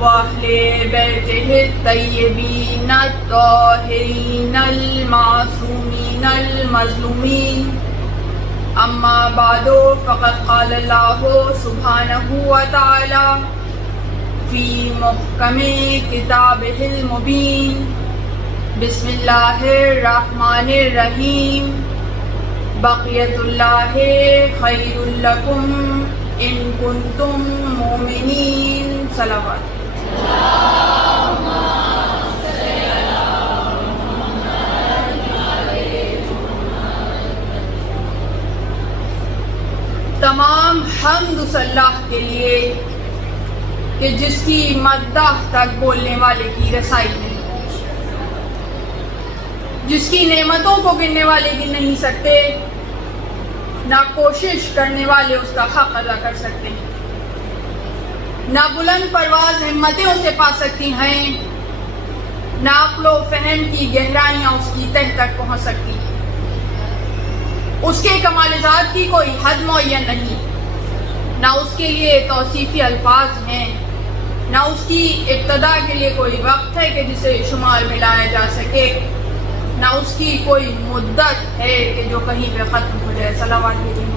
وأهل بيته الطيبين الطاهرين المعصومين المظلومين أما بعد فقد قال الله سبحانه وتعالى في محكم كتابه المبين بسم الله الرحمن الرحيم بقية الله خير لكم إن كنتم مؤمنين صلوات تمام حمد و صلاح کے لیے کہ جس کی مداح تک بولنے والے کی رسائی نہیں، جس کی نعمتوں کو گننے والے گن نہیں سکتے، نہ کوشش کرنے والے اس کا حق ادا کر سکتے ہیں، نہ بلند پرواز ہمتیں اسے پا سکتی ہیں، نہ عقل و فہم کی گہرائیاں اس کی تہ تک پہنچ سکتی ہیں۔ اس کے کمال ذات کی کوئی حد معین نہیں، نہ اس کے لیے توصیفی الفاظ ہیں، نہ اس کی ابتدا کے لیے کوئی وقت ہے کہ جسے شمار میں لایا جا سکے، نہ اس کی کوئی مدت ہے کہ جو کہیں پہ ختم ہو جائے۔ صلوات بھی دیں۔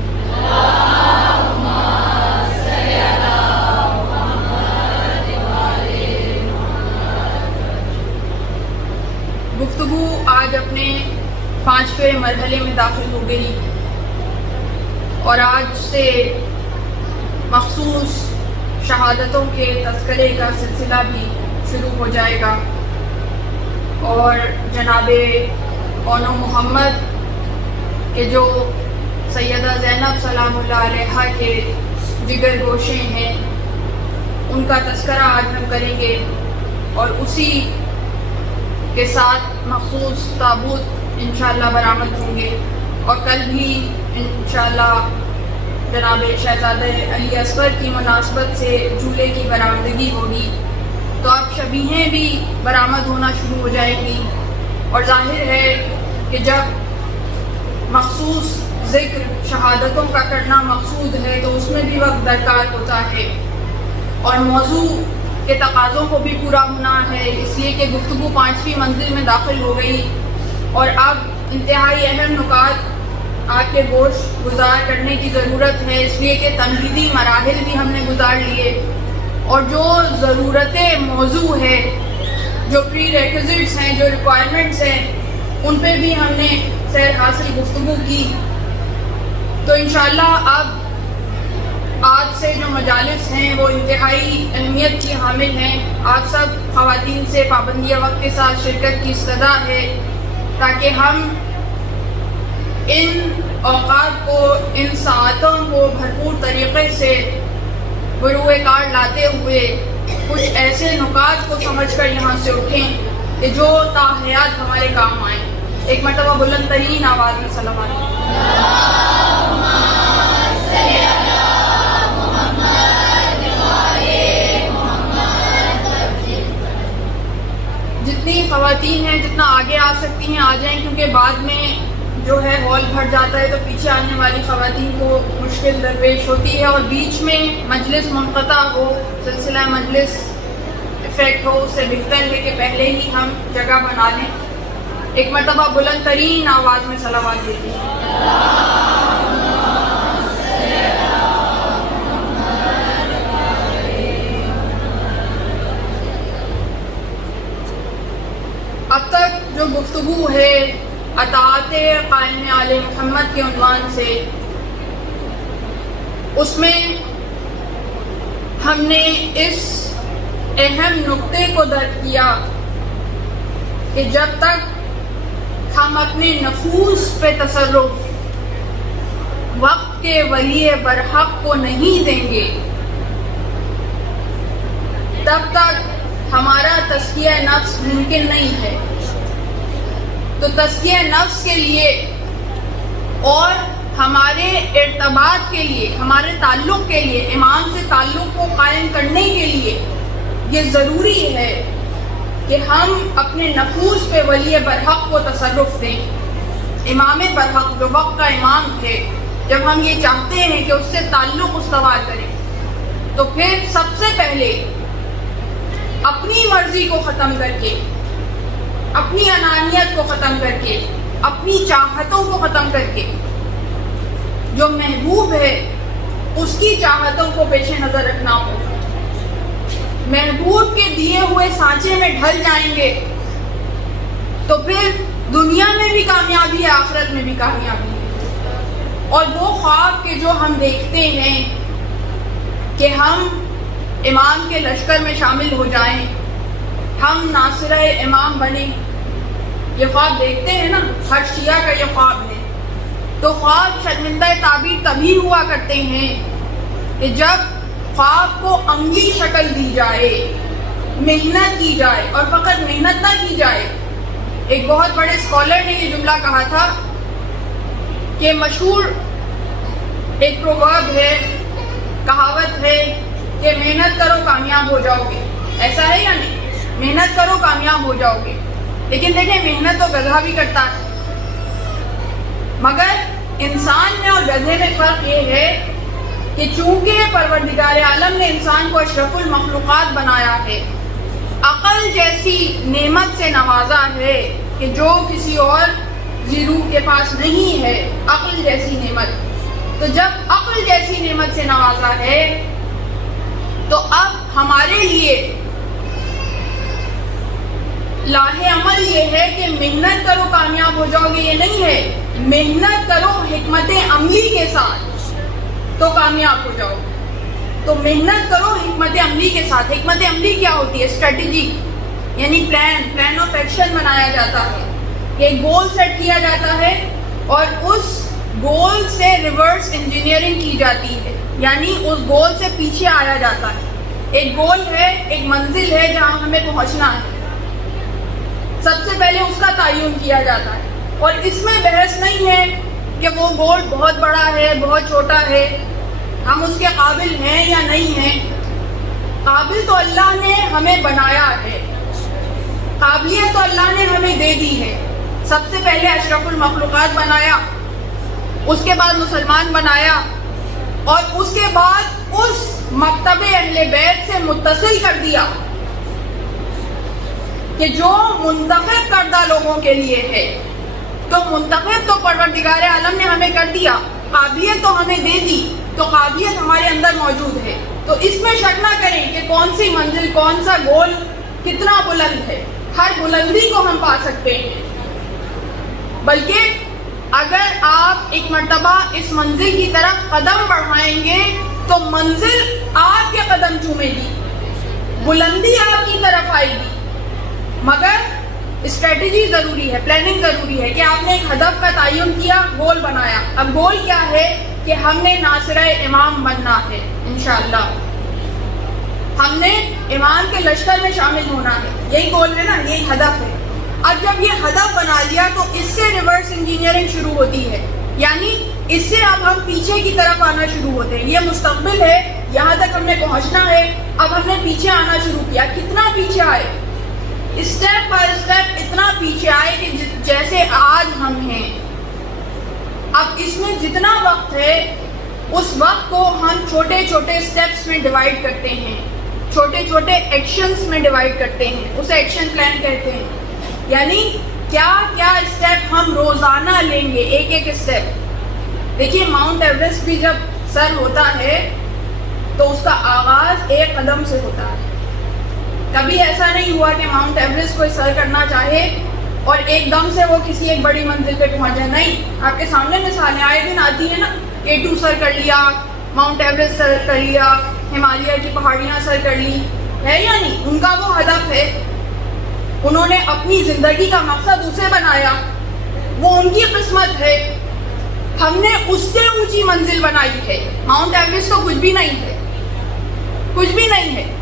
گفتگو آج اپنے 5ویں مرحلے میں داخل ہو گئی اور آج سے مخصوص شہادتوں کے تذکرے کا سلسلہ بھی شروع ہو جائے گا، اور جناب اونو محمد کے جو سیدہ زینب سلام اللہ علیہا کے جگر گوشے ہیں ان کا تذکرہ آج ہم کریں گے، اور اسی کے ساتھ مخصوص تابوت انشاءاللہ برآمد ہوں گے، اور کل بھی انشاءاللہ جناب شہزادہ علی اصغر کی مناسبت سے جھولے کی برآمدگی ہوگی، تو اب شبیہیں بھی برآمد ہونا شروع ہو جائیں گی، اور ظاہر ہے کہ جب مخصوص ذکر شہادتوں کا کرنا مقصود ہے تو اس میں بھی وقت درکار ہوتا ہے، اور موضوع کے تقاضوں کو بھی پورا ہونا ہے، اس لیے کہ گفتگو 5ویں منزل میں داخل ہو گئی، اور اب انتہائی اہم نکات آپ کے گوش گزار کرنے کی ضرورت ہے، اس لیے کہ تمہیدی مراحل بھی ہم نے گزار لیے، اور جو ضرورت موضوع ہے، جو پری ریکوزٹس ہیں، جو ریکوائرمنٹس ہیں، ان پہ بھی ہم نے سیر حاصل گفتگو کی۔ تو انشاءاللہ اب آج سے جو مجالس ہیں وہ انتہائی اہمیت کی حامل ہیں۔ آپ سب خواتین سے پابندی وقت کے ساتھ شرکت کی استدعا ہے، تاکہ ہم ان اوقات کو، ان ساعتوں کو بھرپور طریقے سے بروئے کار لاتے ہوئے کچھ ایسے نکات کو سمجھ کر یہاں سے اٹھیں کہ جو تا حیات ہمارے کام آئیں۔ ایک مرتبہ بلند ترین آواز میں صلوات۔ جتنی خواتین ہیں جتنا آگے آ سکتی ہیں آ جائیں، کیونکہ بعد میں جو ہے ہال بھر جاتا ہے تو پیچھے آنے والی خواتین کو مشکل درپیش ہوتی ہے، اور بیچ میں مجلس منقطع ہو، سلسلہ مجلس افیکٹ ہو، اس سے بہتر ہے کہ پہلے ہی ہم جگہ بنا لیں۔ ایک مرتبہ بلند ترین آواز میں صلوات دیتے ہیں۔ اب تک جو گفتگو ہے اطاعت قائم آل محمد کے عنوان سے، اس میں ہم نے اس اہم نقطے کو درک کیا کہ جب تک ہم اپنے نفوس پہ تصرف وقت کے ولی برحق کو نہیں دیں گے، تب تک ہمارا تزکیہ نفس ممکن نہیں ہے۔ تو تزکیہ نفس کے لیے اور ہمارے ارتباط کے لیے، ہمارے تعلق کے لیے، امام سے تعلق کو قائم کرنے کے لیے یہ ضروری ہے کہ ہم اپنے نفوس پہ ولی برحق کو تصرف دیں۔ امام برحق جو وقت کا امام تھے، جب ہم یہ چاہتے ہیں کہ اس سے تعلق استوار کریں، تو پھر سب سے پہلے اپنی مرضی کو ختم کر کے، اپنی انانیت کو ختم کر کے، اپنی چاہتوں کو ختم کر کے جو محبوب ہے اس کی چاہتوں کو پیش نظر رکھنا ہوگا۔ محبوب کے دیے ہوئے سانچے میں ڈھل جائیں گے تو پھر دنیا میں بھی کامیابی ہے، آخرت میں بھی کامیابی ہے۔ اور وہ خواب کے جو ہم دیکھتے ہیں کہ ہم امام کے لشکر میں شامل ہو جائیں، ہم ناصرہ امام بنیں، یہ خواب دیکھتے ہیں نا، ہر شیعہ کا یہ خواب ہے۔ تو خواب شرمندہ تعبیر تبھی ہوا کرتے ہیں کہ جب خواب کو عملی شکل دی جائے، محنت کی جائے، اور فقط محنت نہ کی جائے۔ ایک بہت بڑے اسکالر نے یہ جملہ کہا تھا کہ مشہور ایک پروورب ہے، کہاوت ہے کہ محنت کرو کامیاب ہو جاؤ گے۔ ایسا ہے یا نہیں؟ محنت کرو کامیاب ہو جاؤ گے، لیکن دیکھیں محنت تو گدھا بھی کرتا ہے، مگر انسان میں اور گدھے میں فرق یہ ہے کہ چونکہ پروردگار عالم نے انسان کو اشرف المخلوقات بنایا ہے، عقل جیسی نعمت سے نوازا ہے کہ جو کسی اور روح کے پاس نہیں ہے، عقل جیسی نعمت۔ تو جب عقل جیسی نعمت سے نوازا ہے تو اب ہمارے لیے لاہ عمل یہ ہے کہ محنت کرو کامیاب ہو جاؤ گے، یہ نہیں ہے، محنت کرو حکمت عملی کے ساتھ تو کامیاب ہو جاؤ گے۔ تو محنت کرو حکمت عملی کے ساتھ۔ حکمت عملی کیا ہوتی ہے؟ اسٹریٹجی، یعنی پلان آف ایکشن بنایا جاتا ہے، ایک گول سیٹ کیا جاتا ہے اور اس گول سے ریورس انجینئرنگ کی جاتی ہے، یعنی اس گول سے پیچھے آیا جاتا ہے۔ ایک گول ہے، ایک منزل ہے جہاں ہمیں پہنچنا ہے، سب سے پہلے اس کا تعین کیا جاتا ہے، اور اس میں بحث نہیں ہے کہ وہ گول بہت بڑا ہے، بہت چھوٹا ہے، ہم اس کے قابل ہیں یا نہیں ہیں۔ قابل تو اللہ نے ہمیں بنایا ہے، قابلیت تو اللہ نے ہمیں دے دی ہے۔ سب سے پہلے اشرف المخلوقات بنایا، اس کے بعد مسلمان بنایا، اور اس کے بعد اس مکتب اہل بیت سے متصل کر دیا کہ جو منتخب کردہ لوگوں کے لیے ہے۔ تو منتخب تو پروردگار عالم نے ہمیں کر دیا، قابلیت تو ہمیں دے دی، تو قابلیت ہمارے اندر موجود ہے۔ تو اس میں شک نہ کریں کہ کون سی منزل، کون سا گول کتنا بلند ہے، ہر بلندی کو ہم پا سکتے ہیں، بلکہ اگر آپ ایک مرتبہ اس منزل کی طرف قدم بڑھائیں گے تو منزل آپ کے قدم چومے گی، بلندی آپ کی طرف آئے گی، مگر اسٹریٹجی ضروری ہے، پلاننگ ضروری ہے کہ آپ نے ایک ہدف کا تعین کیا، گول بنایا۔ اب گول کیا ہے کہ ہم نے ناصرہ امام بننا ہے، انشاءاللہ ہم نے امام کے لشکر میں شامل ہونا ہے، یہی گول ہے نا، یہی ہدف ہے۔ اب جب یہ ہدف بنا لیا تو اس سے ریورس انجینئرنگ شروع ہوتی ہے، یعنی اس سے اب ہم پیچھے کی طرف آنا شروع ہوتے ہیں۔ یہ مستقبل ہے، یہاں تک ہم نے پہنچنا ہے، اب ہم نے پیچھے آنا شروع کیا۔ کتنا پیچھے آئے؟ اسٹیپ بائی اسٹیپ اتنا پیچھے آئے کہ جیسے آج ہم ہیں۔ اب اس میں جتنا وقت ہے اس وقت کو ہم چھوٹے چھوٹے اسٹیپس میں ڈیوائیڈ کرتے ہیں، چھوٹے چھوٹے ایکشنز میں ڈیوائیڈ کرتے ہیں، اسے ایکشن پلان کہتے ہیں۔ یعنی کیا کیا اسٹیپ ہم روزانہ لیں گے، ایک ایک اسٹیپ۔ دیکھیے ماؤنٹ ایوریسٹ بھی جب سر ہوتا ہے تو اس کا آغاز ایک قدم سے ہوتا ہے۔ کبھی ایسا نہیں ہوا کہ ماؤنٹ ایوریسٹ کو سر کرنا چاہے اور ایک دم سے وہ کسی ایک بڑی منزل پہ پہنچ جائے، نہیں۔ آپ کے سامنے مثالیں آئے دن آتی ہیں نا، K2 سر کر لیا، ماؤنٹ ایوریسٹ سر کر لیا، ہمالیہ کی پہاڑیاں سر کر لی، ہے یا نہیں؟ ان کا وہ ہدف ہے، انہوں نے اپنی زندگی کا مقصد اسے بنایا، وہ ان کی قسمت ہے۔ ہم نے اس سے اونچی منزل بنائی ہے، ماؤنٹ ایوریسٹ تو کچھ بھی نہیں ہے، کچھ بھی نہیں ہے۔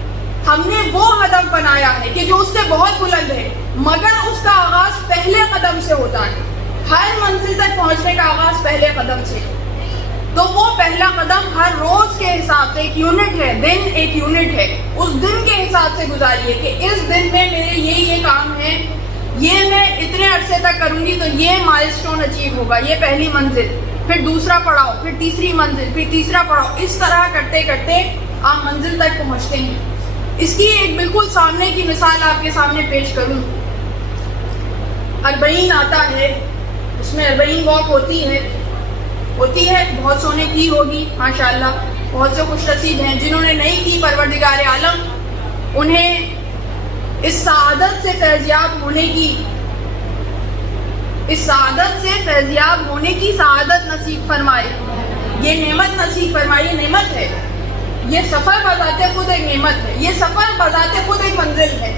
ہم نے وہ ہدف بنایا ہے کہ جو اس سے بہت بلند ہے، مگر اس کا آغاز پہلے قدم سے ہوتا ہے۔ ہر منزل تک پہنچنے کا آغاز پہلے قدم سے، تو وہ پہلا قدم ہر روز کے حساب سے ایک یونٹ ہے، دن ایک یونٹ ہے، اس دن کے حساب سے گزاریے کہ اس دن میں میرے یہ کام ہے، یہ میں اتنے عرصے تک کروں گی تو یہ مائل سٹون اچیو ہوگا، یہ پہلی منزل، پھر دوسرا پڑاؤ، پھر تیسری منزل، پھر تیسرا پڑاؤ، اس طرح کرتے کرتے آپ منزل تک پہنچتے ہیں۔ اس کی ایک بالکل سامنے کی مثال آپ کے سامنے پیش کروں. 40 آتا ہے، اس میں 40 واک ہوتی ہے، بہت سونے کی ہوگی ماشاءاللہ. بہت سے خوش نصیب ہیں جنہوں نے نہیں کی. پروردگار عالم انہیں اس سعادت سے فیضیاب ہونے کی سعادت نصیب فرمائے. یہ نعمت نصیب فرمائے. یہ نعمت ہے. یہ سفر بذات خود ایک نعمت ہے. یہ سفر بذات خود ایک منزل ہے.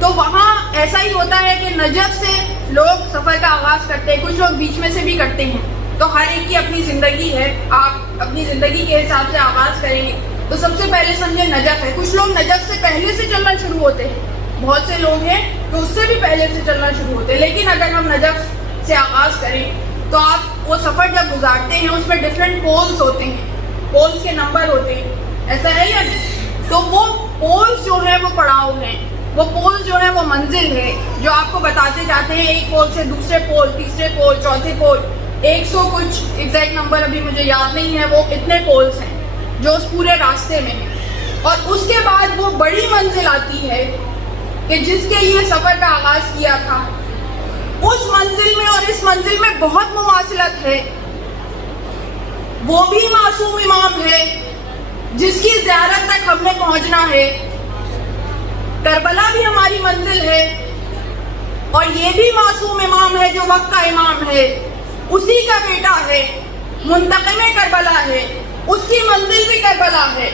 تو وہاں ایسا ہی ہوتا ہے کہ نجف سے لوگ سفر کا آغاز کرتے ہیں، کچھ لوگ بیچ میں سے بھی کرتے ہیں. تو ہر ایک کی اپنی زندگی ہے. آپ اپنی زندگی کے حساب سے آغاز کریں گے تو سب سے پہلے سمجھے نجف ہے. کچھ لوگ نجف سے پہلے سے چلنا شروع ہوتے ہیں، بہت سے لوگ ہیں تو اس سے بھی پہلے سے چلنا شروع ہوتے ہیں. لیکن اگر ہم نجف سے آغاز کریں تو آپ وہ سفر جب گزارتے ہیں اس میں ڈفرینٹ پولز ہوتے ہیں، پولز کے نمبر ہوتے ہیں، ایسا ہے یا نہیں؟ تو وہ پولز جو ہیں وہ پڑاؤ ہیں، وہ پول جو ہے وہ منزل ہے جو آپ کو بتاتے جاتے ہیں ایک پول سے دوسرے پول، تیسرے پول، چوتھے پول. 100 کچھ ایگزیکٹ نمبر ابھی مجھے یاد نہیں ہے، وہ اتنے پولز ہیں جو اس پورے راستے میں ہیں. اور اس کے بعد وہ بڑی منزل آتی ہے کہ جس کے لیے سفر کا آغاز کیا تھا. اس منزل میں اور اس منزل میں بہت مماثلت ہے. وہ بھی معصوم امام ہے جس کی زیارت تک ہم نے پہنچنا ہے. کربلا بھی ہماری منزل ہے اور یہ بھی معصوم امام ہے جو وقت کا امام ہے، اسی کا بیٹا ہے، منتقم کربلا ہے، اس کی منزل بھی کربلا ہے.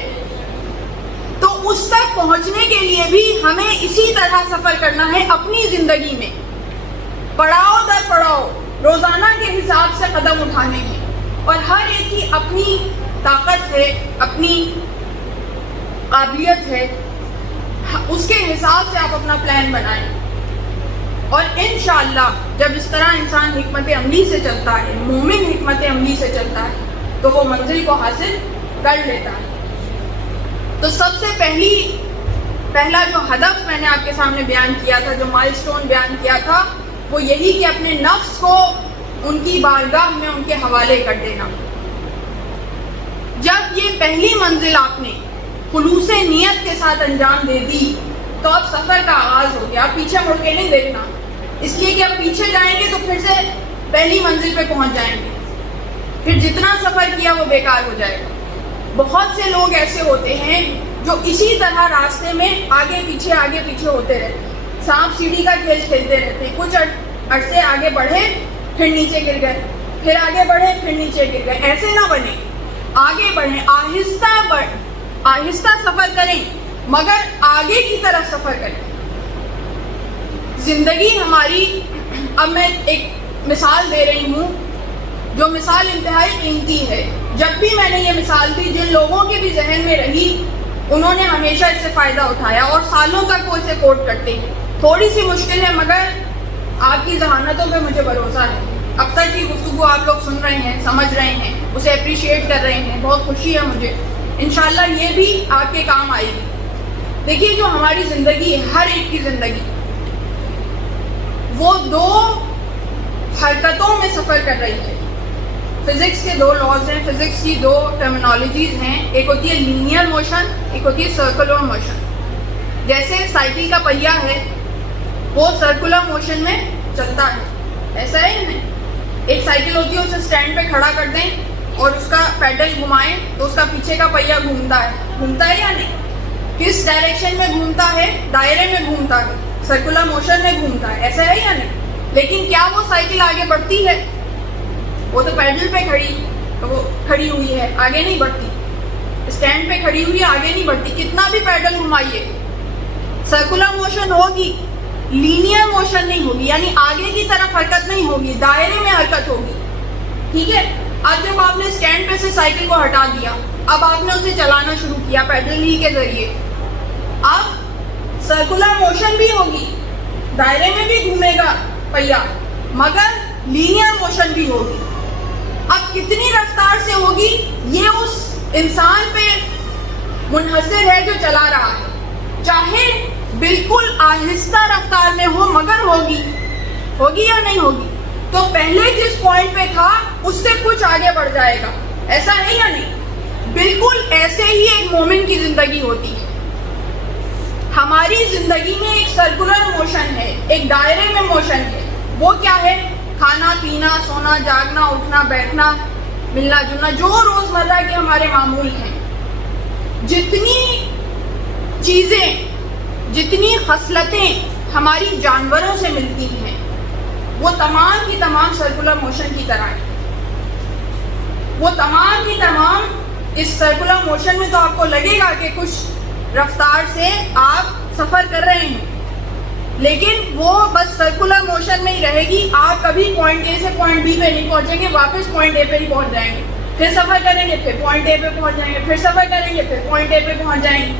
تو اس تک پہنچنے کے لیے بھی ہمیں اسی طرح سفر کرنا ہے اپنی زندگی میں، پڑاؤ در پڑاؤ، روزانہ کے حساب سے قدم اٹھانے کی. اور ہر ایک کی اپنی طاقت ہے، اپنی قابلیت ہے، اس کے حساب سے آپ اپنا پلان بنائیں. اور انشاءاللہ جب اس طرح انسان حکمت عملی سے چلتا ہے، مومن حکمت عملی سے چلتا ہے، تو وہ منزل کو حاصل کر لیتا ہے. تو سب سے پہلا جو ہدف میں نے آپ کے سامنے بیان کیا تھا، جو مائل سٹون بیان کیا تھا، وہ یہی کہ اپنے نفس کو ان کی بارگاہ میں ان کے حوالے کر دینا. جب یہ پہلی منزل آپ نے خلوص نیت کے ساتھ انجام دے دی تو اب سفر کا آغاز ہو گیا. آپ پیچھے مڑ کے نہیں دیکھنا، اس لیے کہ آپ پیچھے جائیں گے تو پھر سے پہلی منزل پہ پہنچ جائیں گے، پھر جتنا سفر کیا وہ بیکار ہو جائے گا. بہت سے لوگ ایسے ہوتے ہیں جو اسی طرح راستے میں آگے پیچھے ہوتے رہتے ہیں، سانپ سیڑھی کا کھیل کھیلتے رہتے ہیں. کچھ عرصے آگے بڑھے پھر نیچے گر گئے، پھر آگے بڑھے پھر نیچے گر گئے. ایسے نہ بنے، آگے بڑھیں، آہستہ سفر کریں مگر آگے کی طرف سفر کریں. زندگی ہماری، اب میں ایک مثال دے رہی ہوں جو مثال انتہائی قیمتی ہے. جب بھی میں نے یہ مثال دی، جن لوگوں کے بھی ذہن میں رہی انہوں نے ہمیشہ اس سے فائدہ اٹھایا اور سالوں تک وہ اسے کوٹ کرتے ہیں. تھوڑی سی مشکل ہے مگر آپ کی ذہانتوں پہ مجھے بھروسہ ہے. اب تک کی گفتگو آپ لوگ سن رہے ہیں، سمجھ رہے ہیں، اسے اپریشیٹ کر رہے ہیں، بہت خوشی ہے مجھے. انشاءاللہ یہ بھی آپ کے کام آئے گی. دیکھیے جو ہماری زندگی ہے، ہر ایک کی زندگی، وہ 2 حرکتوں میں سفر کر رہی ہے. فزکس کے 2 لاز ہیں، فزکس کی 2 ٹرمینالوجیز ہیں. ایک ہوتی ہے لینئر موشن، ایک ہوتی ہے سرکولر موشن. جیسے سائیکل کا پہیہ ہے وہ سرکولر موشن میں چلتا ہے، ایسا ہے نہیں. ایک سائیکل ہوتی ہے، اسے اسٹینڈ پہ کھڑا کر دیں اور اس کا پیڈل گھمائیں تو اس کا پیچھے کا پہیہ گھومتا ہے یا نہیں؟ کس ڈائریکشن میں گھومتا ہے؟ دائرے میں گھومتا ہے، سرکولر موشن میں گھومتا ہے، ایسا ہے یا نہیں؟ لیکن کیا وہ سائیکل آگے بڑھتی ہے؟ وہ تو پیڈل پہ کھڑی ہوئی ہے، آگے نہیں بڑھتی. اسٹینڈ پہ کھڑی ہوئی ہے، آگے نہیں بڑھتی. کتنا بھی پیڈل گھمائیے، سرکولر موشن ہوگی، لینئر موشن نہیں ہوگی، یعنی آگے کی طرف حرکت نہیں ہوگی، دائرے میں حرکت ہوگی. ٹھیک ہے. اب جب آپ نے اسٹینڈ پہ سے سائیکل کو ہٹا دیا، اب آپ نے اسے چلانا شروع کیا پیڈل ہی کے ذریعے، اب سرکولر موشن بھی ہوگی، دائرے میں بھی گھومے گا پہیہ، مگر لینئر موشن بھی ہوگی. اب کتنی رفتار سے ہوگی یہ اس انسان پہ منحصر ہے جو چلا رہا ہے. چاہے بالکل آہستہ رفتار میں ہو مگر ہوگی یا نہیں ہوگی. تو پہلے جس پوائنٹ پہ تھا اس سے کچھ آگے بڑھ جائے گا، ایسا ہے یا نہیں؟ بالکل ایسے ہی ایک مومن کی زندگی ہوتی ہے. ہماری زندگی میں ایک سرکولر موشن ہے, ایک دائرے میں موشن ہے. وہ کیا ہے؟ کھانا پینا, سونا جاگنا, اٹھنا بیٹھنا, ملنا جلنا, جو روزمرہ کے ہمارے معمول ہیں. جتنی چیزیں, جتنی خصلتیں ہماری جانوروں سے ملتی ہیں, وہ تمام کی تمام سرکولر موشن کی طرح ہیں. وہ تمام کی تمام اس سرکولر موشن میں. تو آپ کو لگے گا کہ کچھ رفتار سے آپ سفر کر رہے ہیں, لیکن وہ بس سرکولر موشن میں ہی رہے گی. آپ کبھی پوائنٹ اے سے پوائنٹ بی پہ نہیں پہنچیں گے, واپس پوائنٹ اے پہ ہی پہنچ جائیں گے. پھر سفر کریں گے, پھر پوائنٹ اے پہ پہنچ جائیں گے, پھر سفر کریں گے, پھر پوائنٹ اے پہ پہنچ جائیں گے.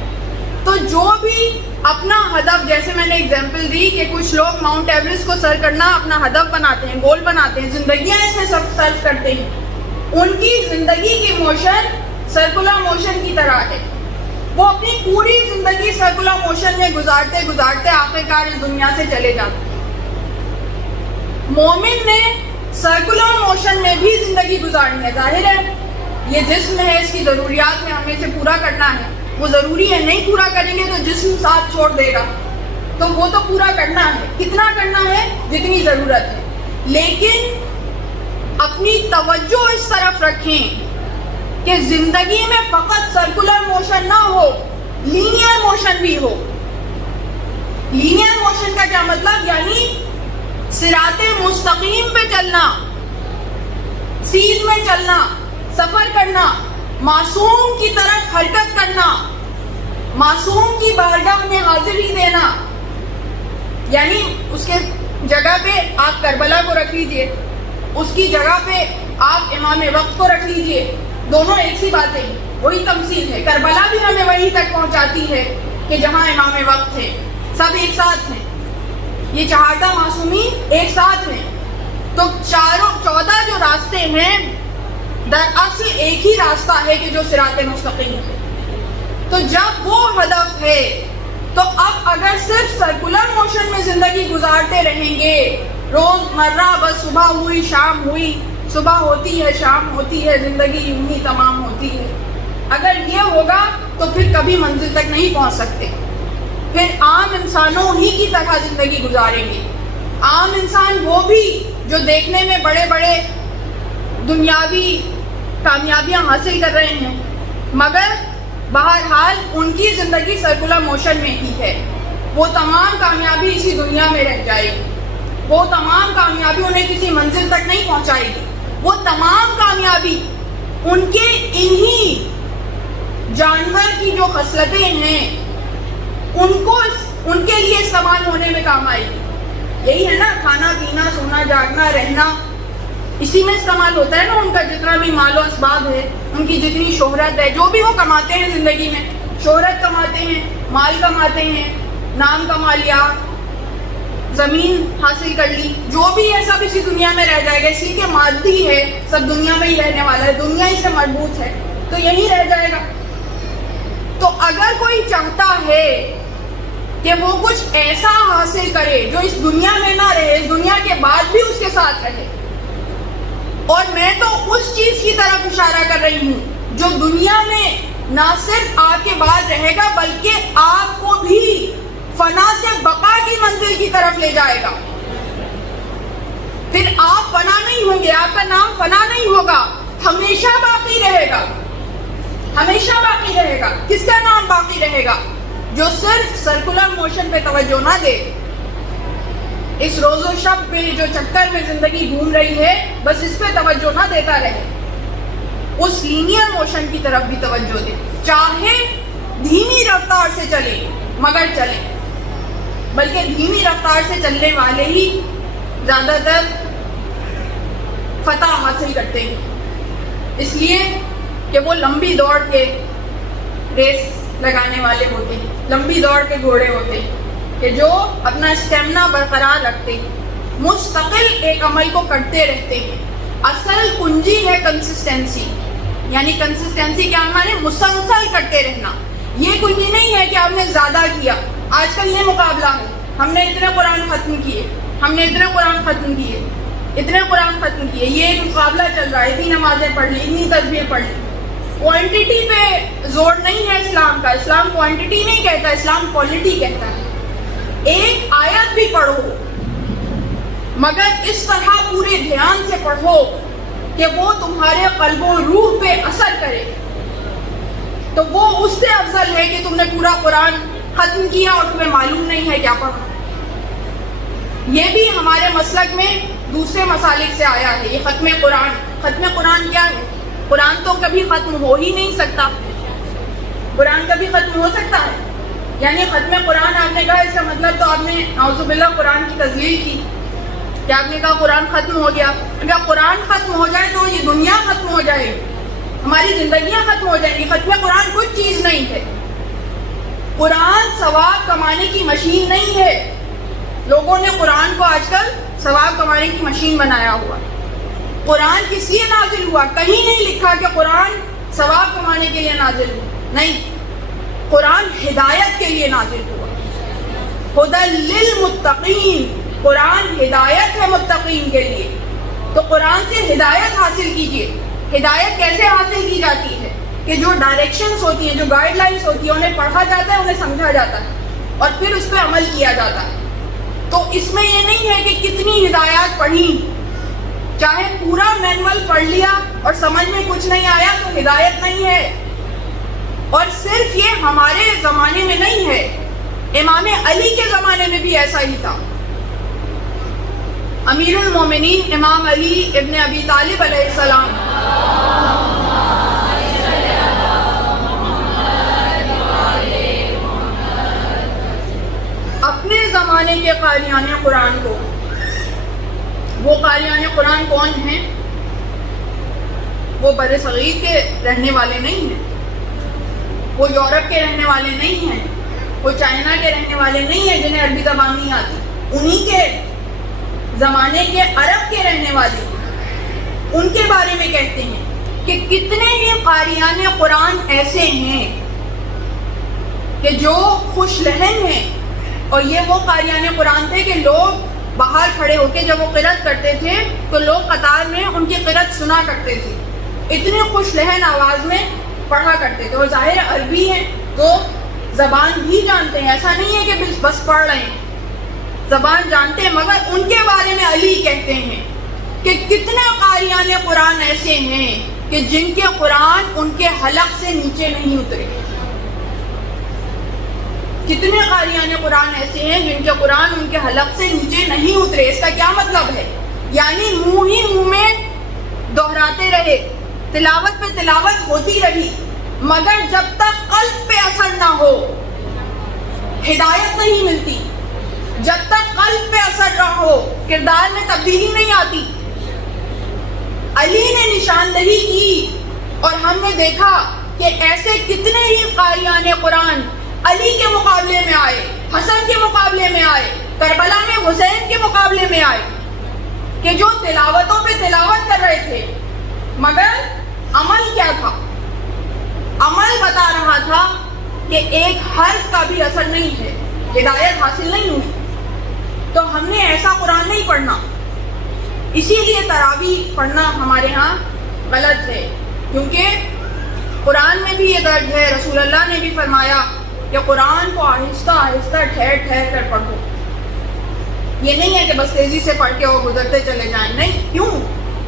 تو جو بھی اپنا ہدف, جیسے میں نے اگزامپل دی کہ کچھ لوگ ماؤنٹ ایوریسٹ کو سر کرنا اپنا ہدف بناتے ہیں, گول بناتے ہیں, زندگیاں اس میں سب سرچ کرتے ہیں. ان کی زندگی کی موشن سرکولر موشن کی طرح ہے. وہ اپنی پوری زندگی سرکولر موشن میں گزارتے گزارتے آخرکار اس دنیا سے چلے جاتے ہیں. مومن نے سرکولر موشن میں بھی زندگی گزارنی ہے. ظاہر ہے یہ جسم ہے, اس کی ضروریات ہے, ہمیں اسے پورا کرنا ہے. وہ ضروری ہے, نہیں پورا کریں گے تو جسم ساتھ چھوڑ دے گا. تو وہ تو پورا کرنا ہے. کتنا کرنا ہے؟ جتنی ضرورت ہے. لیکن اپنی توجہ اس طرف رکھیں کہ زندگی میں فقط سرکولر موشن نہ ہو, لینئر موشن بھی ہو. لینئر موشن کا کیا مطلب؟ یعنی صراط مستقیم پہ چلنا, سیدھ میں چلنا, سفر کرنا, معصوم کی طرف حرکت کرنا, معصوم کی بارگاہ میں حاضری دینا. یعنی اس کے جگہ پہ آپ کربلا کو رکھ لیجئے, اس کی جگہ پہ آپ امام وقت کو رکھ لیجئے. دونوں ایک سی باتیں, وہی تمثیل ہے. کربلا بھی ہمیں وہیں تک پہنچاتی ہے کہ جہاں امام وقت ہے. سب ایک ساتھ ہیں, یہ 14 معصومین ایک ساتھ ہیں. تو 14 جو راستے ہیں دراصل ایک ہی راستہ ہے کہ جو صراط مستقیم ہے. تو جب وہ ہدف ہے تو اب اگر صرف سرکولر موشن میں زندگی گزارتے رہیں گے, روز مرہ بس صبح ہوئی شام ہوئی, صبح ہوتی ہے شام ہوتی ہے, زندگی یوں ہی تمام ہوتی ہے, اگر یہ ہوگا تو پھر کبھی منزل تک نہیں پہنچ سکتے. پھر عام انسانوں ہی کی طرح زندگی گزاریں گے. عام انسان وہ بھی جو دیکھنے میں بڑے بڑے دنیاوی کامیابیاں حاصل کر رہے ہیں, مگر بہرحال ان کی زندگی سرکولر موشن میں ہی ہے. وہ تمام کامیابی اسی دنیا میں رہ جائے گی, وہ تمام کامیابی انہیں کسی منزل تک نہیں پہنچائے گی. وہ تمام کامیابی ان کے انہی جانور کی جو خصلتیں ہیں ان کے لیے استعمال ہونے میں کام آئے گی. یہی ہے نا, کھانا پینا سونا جاگنا رہنا, اسی میں استعمال ہوتا ہے نا. ان کا جتنا بھی مال و اسباب ہے, ان کی جتنی شہرت ہے, جو بھی وہ کماتے ہیں زندگی میں, شہرت کماتے ہیں, مال کماتے ہیں, نام کما لیا, زمین حاصل کر لی, جو بھی ہے سب اسی دنیا میں رہ جائے گا. اس لیے کہ مادی ہے, سب دنیا میں ہی رہنے والا ہے, دنیا ہی سے مربوط ہے, تو یہی رہ جائے گا. تو اگر کوئی چاہتا ہے کہ وہ کچھ ایسا حاصل کرے جو اس دنیا میں نہ رہے, اس دنیا کے بعد بھی اس کے ساتھ رہے, اور میں تو اس چیز کی طرف اشارہ کر رہی ہوں جو دنیا میں نہ صرف آپ کے بعد رہے گا بلکہ آپ کو بھی فنا سے بقا کی منزل کی طرف لے جائے گا. پھر آپ فنا نہیں ہوں گے, آپ کا نام فنا نہیں ہوگا, ہمیشہ باقی رہے گا, ہمیشہ باقی رہے گا. کس کا نام باقی رہے گا؟ جو صرف سرکولر موشن پہ توجہ نہ دے, اس روز و شب پہ جو چکر میں زندگی گھوم رہی ہے بس اس پہ توجہ نہ دیتا رہے, اس لینئر موشن کی طرف بھی توجہ دے. چاہے دھیمی رفتار سے چلے مگر چلے, بلکہ دھیمی رفتار سے چلنے والے ہی زیادہ تر فتح حاصل کرتے ہیں, اس لیے کہ وہ لمبی دوڑ کے ریس لگانے والے ہوتے ہیں, لمبی دوڑ کے گھوڑے ہوتے ہیں کہ جو اپنا اسٹیمنا برقرار رکھتے ہیں, مستقل ایک عمل کو کرتے رہتے ہیں. اصل کنجی ہے کنسسٹنسی, یعنی کنسسٹنسی کیا مانے؟ مسلسل کرتے رہنا. یہ کنجی نہیں ہے کہ آپ نے زیادہ کیا. آج کل یہ مقابلہ ہے, ہم نے اتنے قرآن ختم کیے, ہم نے اتنے قرآن ختم کیے, اتنے قرآن ختم کیے, یہ ایک مقابلہ چل رہا ہے, اتنی نمازیں پڑھ لی, اتنی تسبیحیں پڑھ لی. کوانٹٹی پہ زور نہیں ہے اسلام اسلام کا. اسلام کوانٹٹی نہیں کہتا, اسلام کوالٹی کہتا ہے. ایک آیت بھی پڑھو مگر اس طرح پورے دھیان سے پڑھو کہ وہ تمہارے قلب و روح پہ اثر کرے, تو وہ اس سے افضل ہے کہ تم نے پورا قرآن ختم کیا اور تمہیں معلوم نہیں ہے کیا پڑھا. یہ بھی ہمارے مسلک میں دوسرے مسالک سے آیا ہے. یہ ختم قرآن. ختم قرآن کیا ہے؟ قرآن تو کبھی ختم ہو ہی نہیں سکتا. قرآن کبھی ختم ہو سکتا ہے؟ یعنی ختم قرآن آپ نے کہا, اس کا مطلب تو آپ نے نعوذ باللہ قرآن کی تذلیل کی کہ آپ نے کہا قرآن ختم ہو گیا. اگر قرآن ختم ہو جائے تو یہ دنیا ختم ہو جائے گی, ہماری زندگیاں ختم ہو جائیں گی. ختم قرآن کچھ چیز نہیں ہے. قرآن ثواب کمانے کی مشین نہیں ہے. لوگوں نے قرآن کو آج کل ثواب کمانے کی مشین بنایا ہوا. قرآن کس لیے نازل ہوا؟ کہیں نہیں لکھا کہ قرآن ثواب کمانے کے لیے نازل ہوا. نہیں, قرآن ہدایت کے لیے نازل ہوا. ہدی للمتقین, قرآن ہدایت ہے متقین کے لیے. تو قرآن سے ہدایت حاصل کیجیے. ہدایت کیسے حاصل کی جاتی ہے؟ کہ جو ڈائریکشنز ہوتی ہیں, جو گائیڈ لائنز ہوتی ہیں, انہیں پڑھا جاتا ہے, انہیں سمجھا جاتا ہے اور پھر اس پہ عمل کیا جاتا ہے. تو اس میں یہ نہیں ہے کہ کتنی ہدایات پڑھیں, چاہے پورا مینول پڑھ لیا اور سمجھ میں کچھ نہیں آیا تو ہدایت نہیں ہے. اور صرف یہ ہمارے زمانے میں نہیں ہے, امام علی کے زمانے میں بھی ایسا ہی تھا. امیر المومنین امام علی ابن ابی طالب علیہ السلام اپنے زمانے کے قاریان قرآن کو, وہ قاریان قرآن کون ہیں؟ وہ بر صغیر کے رہنے والے نہیں ہیں, وہ یورپ کے رہنے والے نہیں ہیں, وہ چائنا کے رہنے والے نہیں ہیں جنہیں عربی زبان نہیں آتی. انہی کے زمانے کے عرب کے رہنے والے, ان کے بارے میں کہتے ہیں کہ کتنے ہی قاریان قرآن ایسے ہیں کہ جو خوش لہن ہیں. اور یہ وہ قاریان قرآن تھے کہ لوگ باہر کھڑے ہو کے جب وہ قرأت کرتے تھے تو لوگ قطار میں ان کی قرأت سنا کرتے تھے. اتنے خوش لہن آواز میں پڑھا کرتے تھے. اور ظاہر عربی ہیں تو زبان بھی جانتے ہیں, ایسا نہیں ہے کہ بس پڑھ رہے ہیں, زبان جانتے ہیں. مگر ان کے بارے میں علی کہتے ہیں کہ کتنے قاریان قرآن ایسے ہیں کہ جن کے قرآن ان کے حلق سے نیچے نہیں اترے. کتنے قاریان قرآن ایسے ہیں جن کے قرآن ان کے حلق سے نیچے نہیں اترے. اس کا کیا مطلب ہے؟ یعنی منہ ہی منہ میں دہراتے رہے, تلاوت پہ تلاوت ہوتی رہی, مگر جب تک قلب پہ اثر نہ ہو ہدایت نہیں ملتی. جب تک قلب پہ اثر نہ ہو کردار میں تبدیلی نہیں آتی. علی نے نشاندہی کی اور ہم نے دیکھا کہ ایسے کتنے ہی قاریان قرآن علی کے مقابلے میں آئے, حسن کے مقابلے میں آئے, کربلا میں حسین کے مقابلے میں آئے, کہ جو تلاوتوں پہ تلاوت کر رہے تھے مگر عمل کیا تھا؟ عمل بتا رہا تھا کہ ایک حرف کا بھی اثر نہیں ہے, ہدایت حاصل نہیں ہوئی. تو ہم نے ایسا قرآن نہیں پڑھنا. اسی لیے تراویح پڑھنا ہمارے ہاں غلط ہے, کیونکہ قرآن میں بھی یہ درج ہے, رسول اللہ نے بھی فرمایا کہ قرآن کو آہستہ آہستہ ٹھہر ٹھہر کر پڑھو. یہ نہیں ہے کہ بس تیزی سے پڑھ کے وہ گزرتے چلے جائیں. نہیں, کیوں؟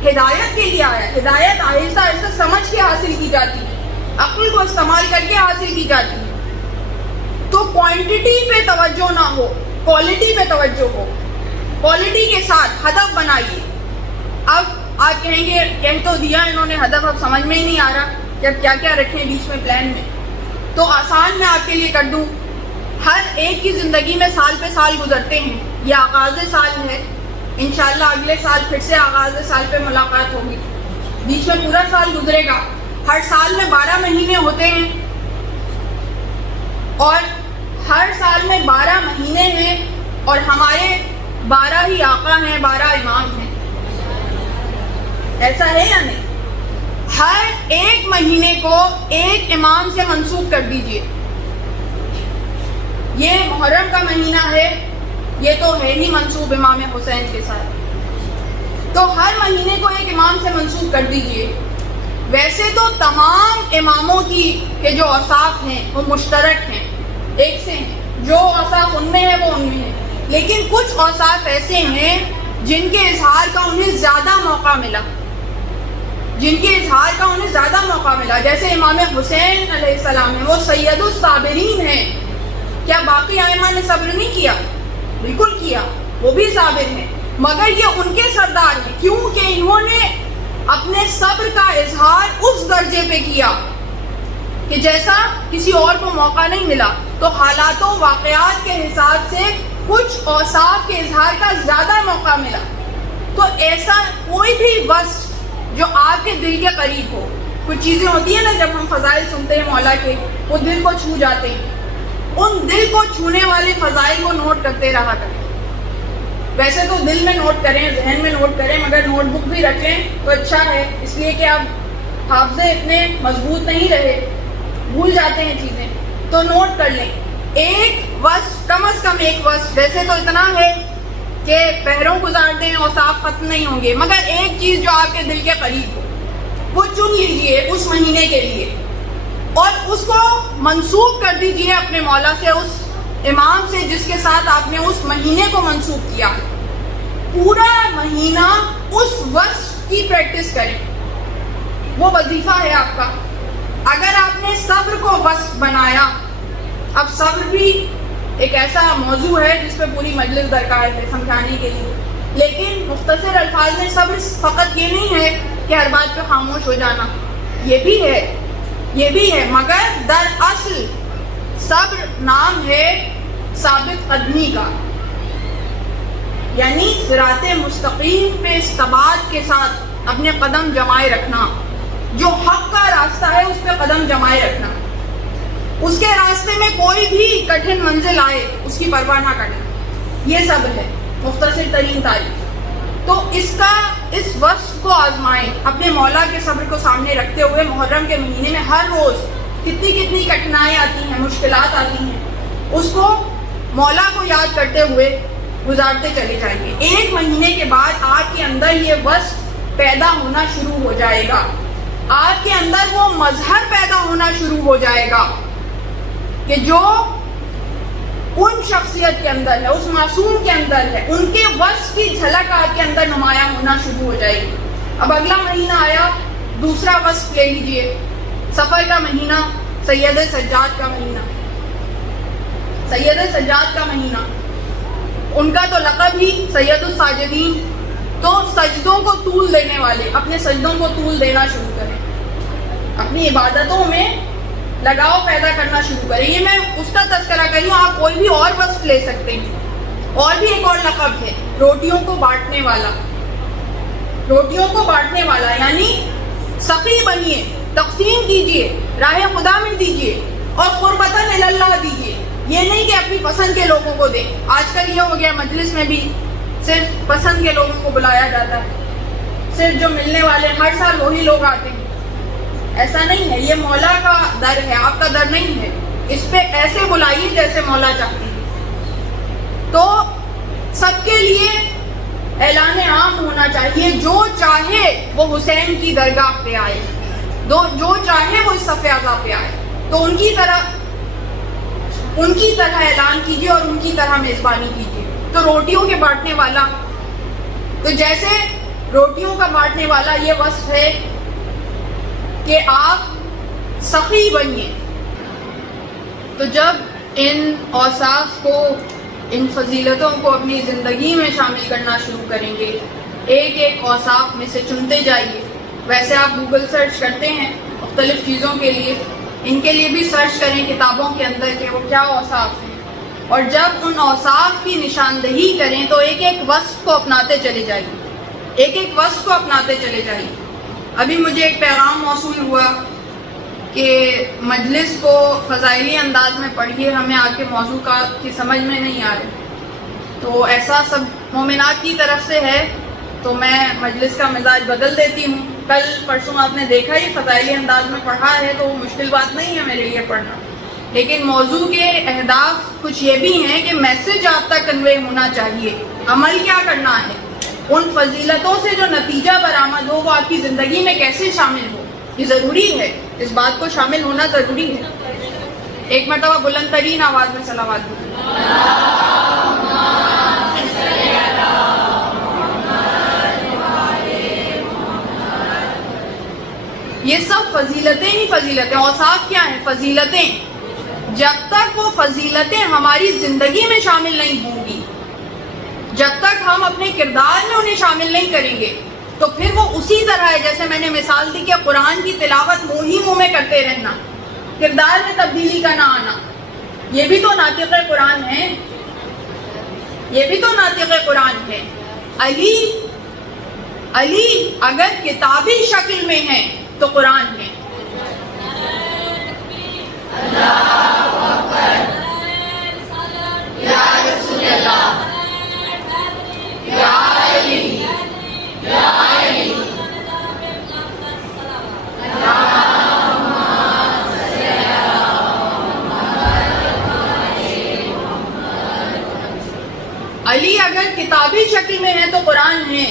ہدایت کے لیے آیا. ہدایت آہستہ آہستہ سمجھ کے حاصل کی جاتی ہے, عقل کو استعمال کر کے حاصل کی جاتی ہے. تو کوانٹٹی پہ توجہ نہ ہو, کوالٹی پہ توجہ ہو. کوالٹی کے ساتھ ہدف بنائیے. اب آپ کہیں گے کہہ تو دیا انہوں نے ہدف, اب سمجھ میں ہی نہیں آ رہا کہ اب کیا کیا رکھیں بیچ میں پلان میں. تو آسان میں آپ کے لیے کر دوں. ہر ایک کی زندگی میں سال پہ سال گزرتے ہیں. یہ آغاز سال ہے, انشاءاللہ اگلے سال پھر سے آغاز سال پہ ملاقات ہوگی. بیچ میں پورا سال گزرے گا. ہر سال میں 12 مہینے ہوتے ہیں اور ہر سال میں 12 مہینے ہیں اور ہمارے 12 ہی آقا ہیں, 12 امام ہیں. ایسا ہے یا نہیں؟ ہر ایک مہینے کو ایک امام سے منسوب کر دیجئے. یہ محرم کا مہینہ ہے, یہ تو ہے ہی منسوب امام حسین کے ساتھ. تو ہر مہینے کو ایک امام سے منسوب کر دیجئے. ویسے تو تمام اماموں کی کے جو اوصاف ہیں وہ مشترک ہیں، ایک سے ہیں، جو اوصاف ان میں ہے وہ ان میں ہے، لیکن کچھ اوصاف ایسے ہیں جن کے اظہار کا انہیں زیادہ موقع ملا، جیسے امام حسین علیہ السلام ہیں، وہ سید الصابرین ہیں۔ کیا باقی ائمہ نے صبر نہیں کیا؟ بالکل کیا، وہ بھی صابر ہیں، مگر یہ ان کے سردار ہیں کیونکہ انہوں نے اپنے صبر کا اظہار اس درجے پہ کیا کہ جیسا کسی اور کو موقع نہیں ملا۔ تو حالات و واقعات کے حساب سے کچھ اوصاف کے اظہار کا زیادہ موقع ملا۔ تو ایسا کوئی بھی وصف جو آپ کے دل کے قریب ہو، کچھ چیزیں ہوتی ہیں نا جب ہم فضائل سنتے ہیں مولا کے، وہ دل کو چھو جاتے ہیں، ان دل کو چھونے والے فضائل کو نوٹ کرتے رہا کریں۔ ویسے تو دل میں نوٹ کریں، ذہن میں نوٹ کریں، مگر نوٹ بک بھی رکھ لیں تو اچھا ہے، اس لیے کہ اب حافظے اتنے مضبوط نہیں رہے، بھول جاتے ہیں چیزیں، تو نوٹ کر لیں۔ ایک وصف، کم از کم ایک وصف، ویسے تو اتنا ہے کہ پہروں گزارتے ہیں اوصاف ختم نہیں ہوں گے، مگر ایک چیز جو آپ کے دل کے قریب ہو وہ چن لیجئے اس مہینے کے لیے اور اس کو منسوب کر دیجئے اپنے مولا سے، اس امام سے جس کے ساتھ آپ نے اس مہینے کو منسوب کیا۔ پورا مہینہ اس وصف کی پریکٹس کریں، وہ وظیفہ ہے آپ کا۔ اگر آپ نے صبر کو وصف بنایا، اب صبر بھی ایک ایسا موضوع ہے جس پہ پوری مجلس درکار ہے سمجھانے کے لیے، لیکن مختصر الفاظ میں صبر فقط یہ نہیں ہے کہ ہر بات پہ خاموش ہو جانا، یہ بھی ہے، مگر دراصل صبر نام ہے ثابت قدمی کا، یعنی صراط مستقیم پہ استبات کے ساتھ اپنے قدم جمائے رکھنا، جو حق کا راستہ ہے اس پہ قدم جمائے رکھنا، اس کے راستے میں کوئی بھی کٹھن منزل آئے اس کی پرواہ نہ کرنا، یہ صبر ہے مختصر ترین تعریف۔ تو اس وصف کو آزمائیں، اپنے مولا کے صبر کو سامنے رکھتے ہوئے محرم کے مہینے میں ہر روز کتنی کٹھنائیاں آتی ہیں، مشکلات آتی ہیں، اس کو مولا کو یاد کرتے ہوئے گزارتے چلے جائیے۔ ایک مہینے کے بعد آپ کے اندر یہ وصف پیدا ہونا شروع ہو جائے گا، آپ کے اندر وہ مظہر پیدا ہونا شروع ہو جائے گا کہ جو ان شخصیت کے اندر ہے، اس معصوم کے اندر ہے، ان کے وصف کی جھلک آپ کے اندر نمایاں ہونا شروع ہو جائے گی۔ اب اگلا مہینہ آیا، دوسرا وصف لے لیجئے، سفر کا مہینہ، سید سجاد کا مہینہ، ان کا تو لقب ہی سید الساجدین، تو سجدوں کو طول دینے والے، اپنے سجدوں کو طول دینا شروع کریں، اپنی عبادتوں میں لگاؤ پیدا کرنا شروع کریں۔ یہ میں اس کا تذکرہ کر رہی ہوں، آپ کوئی بھی اور وصف لے سکتے ہیں۔ اور بھی ایک اور لقب ہے، روٹیوں کو بانٹنے والا، یعنی سخی بنیے، تقسیم کیجئے، راہ خدا میں دیجئے اور قربتاً اللہ دیجئے، یہ نہیں کہ اپنی پسند کے لوگوں کو دیں۔ آج کل یہ ہو گیا مجلس میں بھی صرف پسند کے لوگوں کو بلایا جاتا ہے، صرف جو ملنے والے ہر سال وہی لوگ آتے ہیں، ایسا نہیں ہے، یہ مولا کا در ہے، آپ کا در نہیں ہے، اس پہ ایسے بلائیے جیسے مولا چاہتے ہیں۔ تو سب کے لیے اعلان عام ہونا چاہیے، جو چاہے وہ حسین کی درگاہ پہ آئے، جو چاہے وہ اس صف اعضاء پہ آئے، تو ان کی طرح اعلان کیجیے اور ان کی طرح میزبانی کیجیے۔ تو روٹیوں کے بانٹنے والا، تو جیسے روٹیوں کا بانٹنے والا یہ وصف ہے کہ آپ سخی بنیے۔ تو جب ان اوصاف کو، ان فضیلتوں کو اپنی زندگی میں شامل کرنا شروع کریں گے، ایک اوصاف میں سے چنتے جائیے۔ ویسے آپ گوگل سرچ کرتے ہیں مختلف چیزوں کے لیے، ان کے لیے بھی سرچ کریں کتابوں کے اندر کہ وہ کیا اوصاف ہیں، اور جب ان اوصاف کی نشاندہی کریں تو ایک وصف کو اپناتے چلے جائیے، ابھی مجھے ایک پیغام موصول ہوا کہ مجلس کو فضائلی انداز میں پڑھیے، ہمیں آج کے موضوع کی سمجھ میں نہیں آ رہی، تو ایسا سب مومنات کی طرف سے ہے، تو میں مجلس کا مزاج بدل دیتی ہوں۔ کل پرسوں آپ نے دیکھا ہی فضائلی انداز میں پڑھا ہے، تو وہ مشکل بات نہیں ہے میرے لیے پڑھنا، لیکن موضوع کے اہداف کچھ یہ بھی ہیں کہ میسج آپ تک کنوے ہونا چاہیے، عمل کیا کرنا ہے، ان فضیلتوں سے جو نتیجہ برآمد ہو وہ آپ کی زندگی میں کیسے شامل ہو، یہ ضروری ہے، اس بات کو شامل ہونا ضروری ہے. ایک مرتبہ بلند ترین آواز میں صلوات بولیں. یہ سب فضیلتیں ہی فضیلتیں. اوصاف کیا ہیں؟ فضیلتیں. جب تک وہ فضیلتیں ہماری زندگی میں شامل نہیں ہوں گی، جب تک ہم اپنے کردار میں انہیں شامل نہیں کریں گے، تو پھر وہ اسی طرح ہے جیسے میں نے مثال دی کہ قرآن کی تلاوت منہ میں کرتے رہنا، کردار میں تبدیلی کا نہ آنا. یہ بھی تو ناطق قرآن ہے، یہ بھی تو ناطق قرآن ہے. علی اگر کتابی شکل میں ہے تو قرآن ہے. یا رسول اللہ، یا علی، یا علی. علی اگر کتابی شکل میں ہے تو قرآن ہے،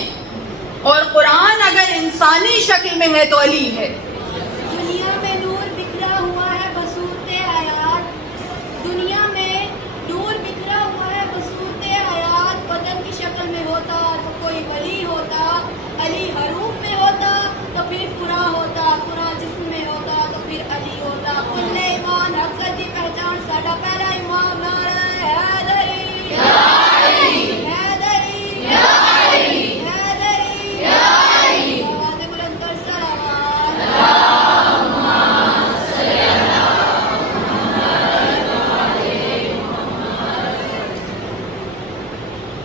اور قرآن اگر انسانی شکل میں ہے تو علی ہے. دنیا میں نور بکھرا ہوا ہے بصورت آیات، دنیا میں نور بکھرا ہوا ہے بصورت آیات. بدن کی شکل میں ہوتا تو کوئی ولی ہوتا، علی حروف میں ہوتا تو پھر قرآن ہوتا، قرآن جسم میں ہوتا تو پھر علی ہوتا. کل ایمان حقیقت کی پہچان ساڈا پہلا امام نعرہ حیدری، حیدری، حیدری، حیدری. آواز بلند کر صلوات.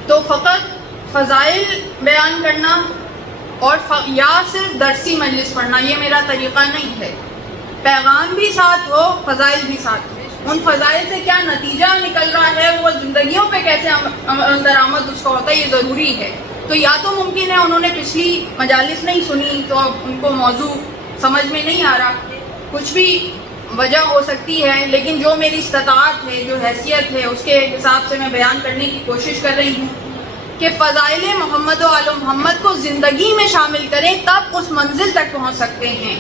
تو فقط فضائل بیان کرنا اور یا صرف درسی مجلس پڑھنا یہ میرا طریقہ نہیں ہے. پیغام بھی ساتھ ہو، فضائل بھی ساتھ ہو. ان فضائل سے کیا نتیجہ نکل رہا ہے، وہ زندگیوں پہ کیسے اندر آمد اس کا ہوتا ہے، یہ ضروری ہے. تو یا تو ممکن ہے انہوں نے پچھلی مجالس نہیں سنی تو اب ان کو موضوع سمجھ میں نہیں آ رہا، کچھ بھی وجہ ہو سکتی ہے، لیکن جو میری استطاعت ہے، جو حیثیت ہے، اس کے حساب سے میں بیان کرنے کی کوشش کر رہی ہوں کہ فضائل محمد و آل محمد کو زندگی میں شامل کریں، تب اس منزل تک پہنچ سکتے ہیں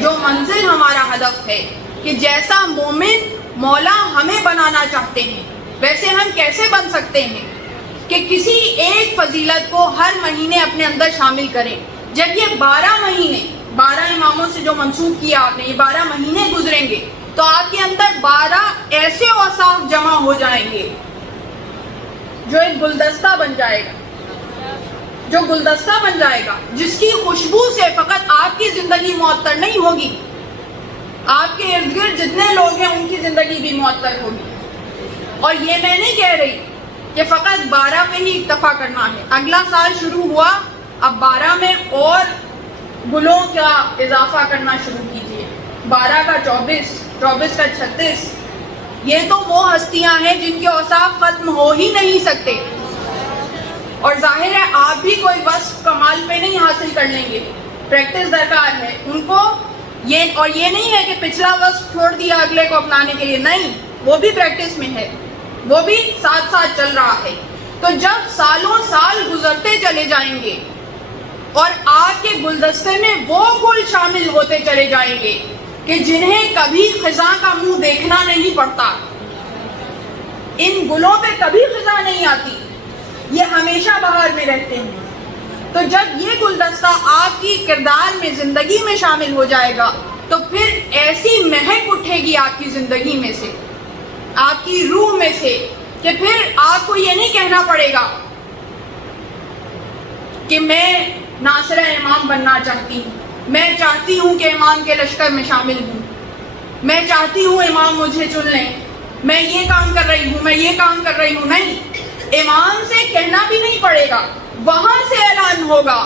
جو منزل ہمارا ہدف ہے. کہ جیسا مومن مولا ہمیں بنانا چاہتے ہیں ویسے ہم کیسے بن سکتے ہیں کہ کسی ایک فضیلت کو ہر مہینے اپنے اندر شامل کریں. جب یہ 12 مہینے 12 اماموں سے جو منسوخ کیا آپ نے، یہ 12 مہینے گزریں گے تو آپ کے اندر 12 ایسے اوصاف جمع ہو جائیں گے جو ایک گلدستہ بن جائے گا، جس کی خوشبو سے فقط آپ کی زندگی معطر نہیں ہوگی، آپ کے ارد گرد جتنے لوگ ہیں ان کی زندگی بھی معطر ہوگی. اور یہ میں نہیں کہہ رہی کہ فقط 12 پہ ہی اکتفا کرنا ہے. اگلا سال شروع ہوا، اب 12 میں اور گلوں کا اضافہ کرنا شروع کیجیے. 12 کا 24، 24 کا 36. یہ تو وہ ہستیاں ہیں جن کے اوصاف ختم ہو ہی نہیں سکتے، اور ظاہر ہے آپ بھی کوئی بس کمال پہ نہیں حاصل کر لیں گے، پریکٹس درکار ہے ان کو. اور یہ نہیں ہے کہ پچھلا وقت چھوڑ دیا اگلے کو اپنانے کے لیے، نہیں، وہ بھی پریکٹس میں ہے، وہ بھی ساتھ ساتھ چل رہا ہے. تو جب سالوں سال گزرتے چلے جائیں گے اور آپ کے گلدستے میں وہ گل شامل ہوتے چلے جائیں گے کہ جنہیں کبھی خزاں کا منہ دیکھنا نہیں پڑتا، ان گلوں پہ کبھی خزاں نہیں آتی، یہ ہمیشہ بہار میں رہتے ہیں. تو جب یہ گلدستہ آپ کی کردار میں، زندگی میں شامل ہو جائے گا تو پھر ایسی مہک اٹھے گی آپ کی زندگی میں سے، آپ کی روح میں سے، کہ پھر آپ کو یہ نہیں کہنا پڑے گا کہ میں ناصرہ امام بننا چاہتی ہوں، میں چاہتی ہوں کہ امام کے لشکر میں شامل ہوں، میں چاہتی ہوں امام مجھے چن لیں، میں یہ کام کر رہی ہوں، میں یہ کام کر رہی ہوں. نہیں، امام سے کہنا بھی نہیں پڑے گا، وہاں سے اعلان ہوگا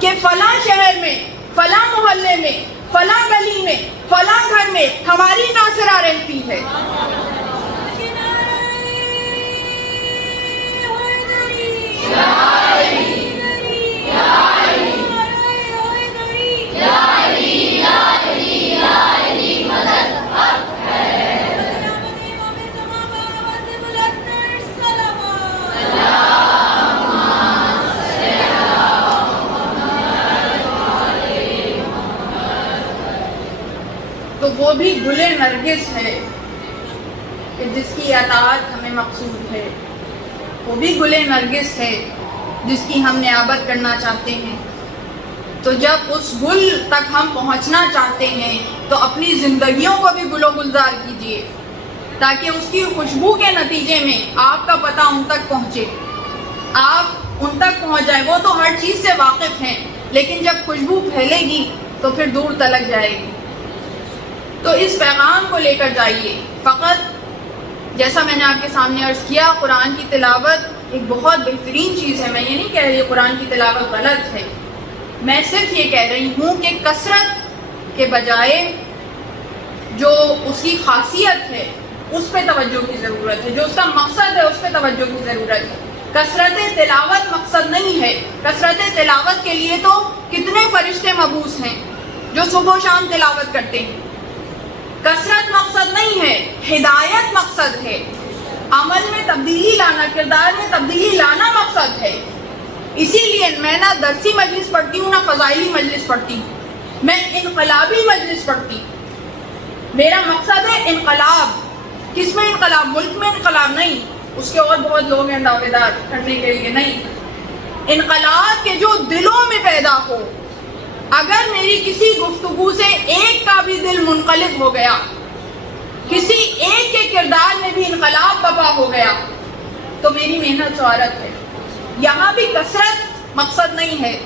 کہ فلاں شہر میں، فلاں محلے میں، فلاں گلی میں، فلاں گھر میں ہماری ناصرہ رہتی ہے. نرگس ہے کہ جس کی اطاعت ہمیں مقصود ہے، وہ بھی گل نرگس ہے جس کی ہم نعابت کرنا چاہتے ہیں۔ تو جب اس گل تک ہم پہنچنا چاہتے ہیں تو اپنی زندگیوں کو بھی گل و گلزار کیجیے، تاکہ اس کی خوشبو کے نتیجے میں آپ کا پتہ ان تک پہنچے، آپ ان تک پہنچ جائیں۔ وہ تو ہر چیز سے واقف ہیں، لیکن جب خوشبو پھیلے گی تو پھر دور تلک جائے گی۔ تو اس پیغام کو لے کر جائیے۔ فقط جیسا میں نے آپ کے سامنے عرض کیا، قرآن کی تلاوت ایک بہت بہترین چیز ہے۔ میں یہ نہیں کہہ رہی قرآن کی تلاوت غلط ہے، میں صرف یہ کہہ رہی ہوں کہ کثرت کے بجائے جو اس کی خاصیت ہے اس پہ توجہ کی ضرورت ہے، جو اس کا مقصد ہے اس پہ توجہ کی ضرورت ہے۔ کثرت تلاوت مقصد نہیں ہے۔ کثرت تلاوت کے لیے تو کتنے فرشتے مبعوث ہیں جو صبح و شام تلاوت کرتے ہیں۔ کثرت مقصد نہیں ہے، ہدایت مقصد ہے، عمل میں تبدیلی لانا، کردار میں تبدیلی لانا مقصد ہے۔ اسی لیے میں نہ درسی مجلس پڑھتی ہوں نہ فضائلی مجلس پڑھتی ہوں، میں انقلابی مجلس پڑھتی ہوں۔ میرا مقصد ہے انقلاب۔ کس میں انقلاب؟ ملک میں انقلاب نہیں، اس کے اور بہت لوگ ہیں دعوے دار کرنے کے لیے، نہیں، انقلاب کے جو دلوں میں پیدا ہو۔ اگر میری کسی گفتگو سے ایک کا بھی دل منقلب ہو گیا، کسی ایک کے کردار میں بھی انقلاب برپا ہو گیا، تو میری محنت سعارت ہے۔ یہاں بھی کثرت مقصد نہیں ہے،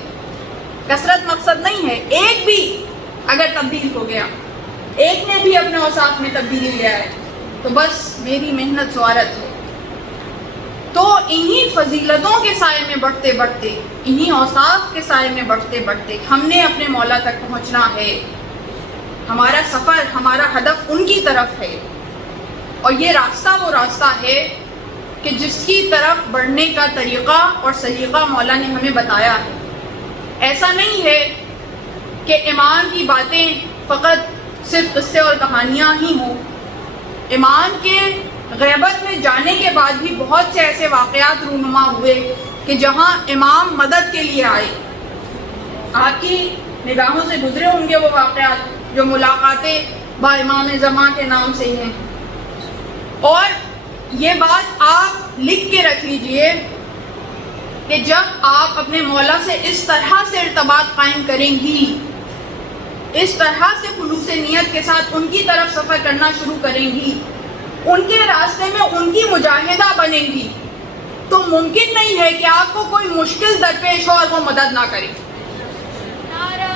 کثرت مقصد نہیں ہے۔ ایک بھی اگر تبدیل ہو گیا، ایک نے بھی اپنے اوصاف میں تبدیلی لیا ہے، تو بس میری محنت سعارت ہے۔ تو انہی فضیلتوں کے سائے میں بڑھتے بڑھتے، انہی اوصاف کے سائے میں بڑھتے بڑھتے ہم نے اپنے مولا تک پہنچنا ہے۔ ہمارا سفر، ہمارا ہدف ان کی طرف ہے، اور یہ راستہ وہ راستہ ہے کہ جس کی طرف بڑھنے کا طریقہ اور سلیقہ مولا نے ہمیں بتایا ہے۔ ایسا نہیں ہے کہ ایمان کی باتیں فقط صرف قصے اور کہانیاں ہی ہوں۔ ایمان کے غیبت میں جانے کے بعد بھی بہت سے ایسے واقعات رونما ہوئے کہ جہاں امام مدد کے لیے آئے۔ آپ کی نگاہوں سے گزرے ہوں گے وہ واقعات جو ملاقاتیں با امام زمان کے نام سے ہیں۔ اور یہ بات آپ لکھ کے رکھ لیجئے کہ جب آپ اپنے مولا سے اس طرح سے ارتباط قائم کریں گی، اس طرح سے خلوص نیت کے ساتھ ان کی طرف سفر کرنا شروع کریں گی، ان کے راستے میں ان کی مجاہدہ بنیں گی، تو ممکن نہیں ہے کہ آپ کو کوئی مشکل درپیش ہو اور وہ مدد نہ کرے۔ نعرہ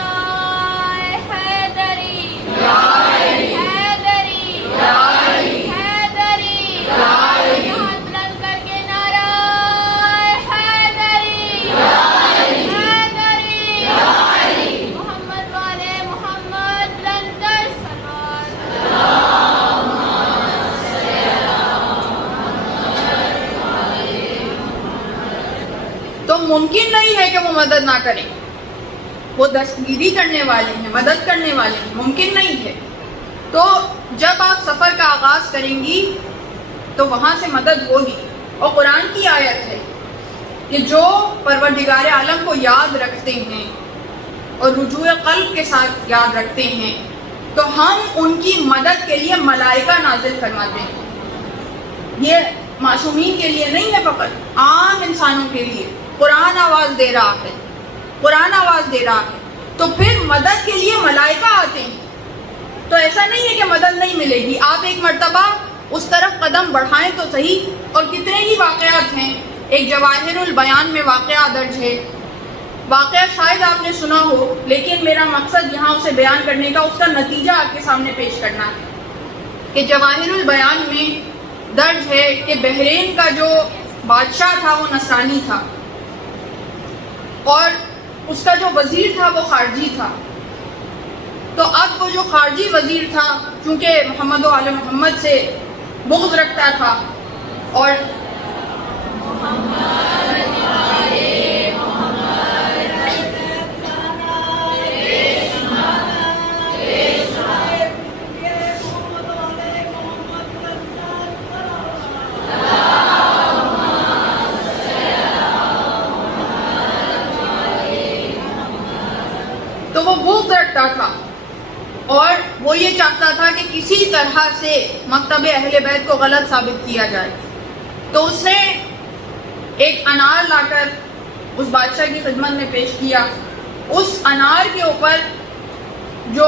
حیدری، حیدری، حیدری، ہاتھ بلند کر کے نعرہ حیدری، حیدری، محمد والے محمد بلند کر سلام۔ تو ممکن نہیں ہے کہ وہ مدد نہ کریں، وہ دستگیری کرنے والے ہیں، مدد کرنے والے ہیں، ممکن نہیں ہے۔ تو جب آپ سفر کا آغاز کریں گی تو وہاں سے مدد ہوگی۔ اور قرآن کی آیت ہے کہ جو پروردگار عالم کو یاد رکھتے ہیں اور رجوع قلب کے ساتھ یاد رکھتے ہیں تو ہم ان کی مدد کے لیے ملائکہ نازل فرماتے ہیں۔ یہ معصومین کے لیے نہیں ہے، فقط عام انسانوں کے لیے قرآن آواز دے رہا ہے، قرآن آواز دے رہا ہے۔ تو پھر مدد کے لیے ملائکہ آتے ہیں، تو ایسا نہیں ہے کہ مدد نہیں ملے گی۔ آپ ایک مرتبہ اس طرف قدم بڑھائیں تو صحیح۔ اور کتنے ہی واقعات ہیں، ایک جواہر البیان میں واقعہ درج ہے، واقعہ شاید آپ نے سنا ہو، لیکن میرا مقصد یہاں اسے بیان کرنے کا، اس کا نتیجہ آپ کے سامنے پیش کرنا ہے کہ جواہر البیان میں درج ہے کہ بحرین کا جو بادشاہ تھا وہ نصرانی تھا، اور اس کا جو وزیر تھا وہ خارجی تھا۔ تو اب وہ جو خارجی وزیر تھا چونکہ محمد و آل محمد سے بغض رکھتا تھا، اور تو وہ بغض رکھتا تھا، اور وہ یہ چاہتا چاہتا تھا کہ کسی طرح سے مکتب اہل بیت کو غلط ثابت کیا جائے. تو اس نے ایک انار لا کر اس بادشاہ کی خدمت میں پیش کیا. اس انار کے اوپر جو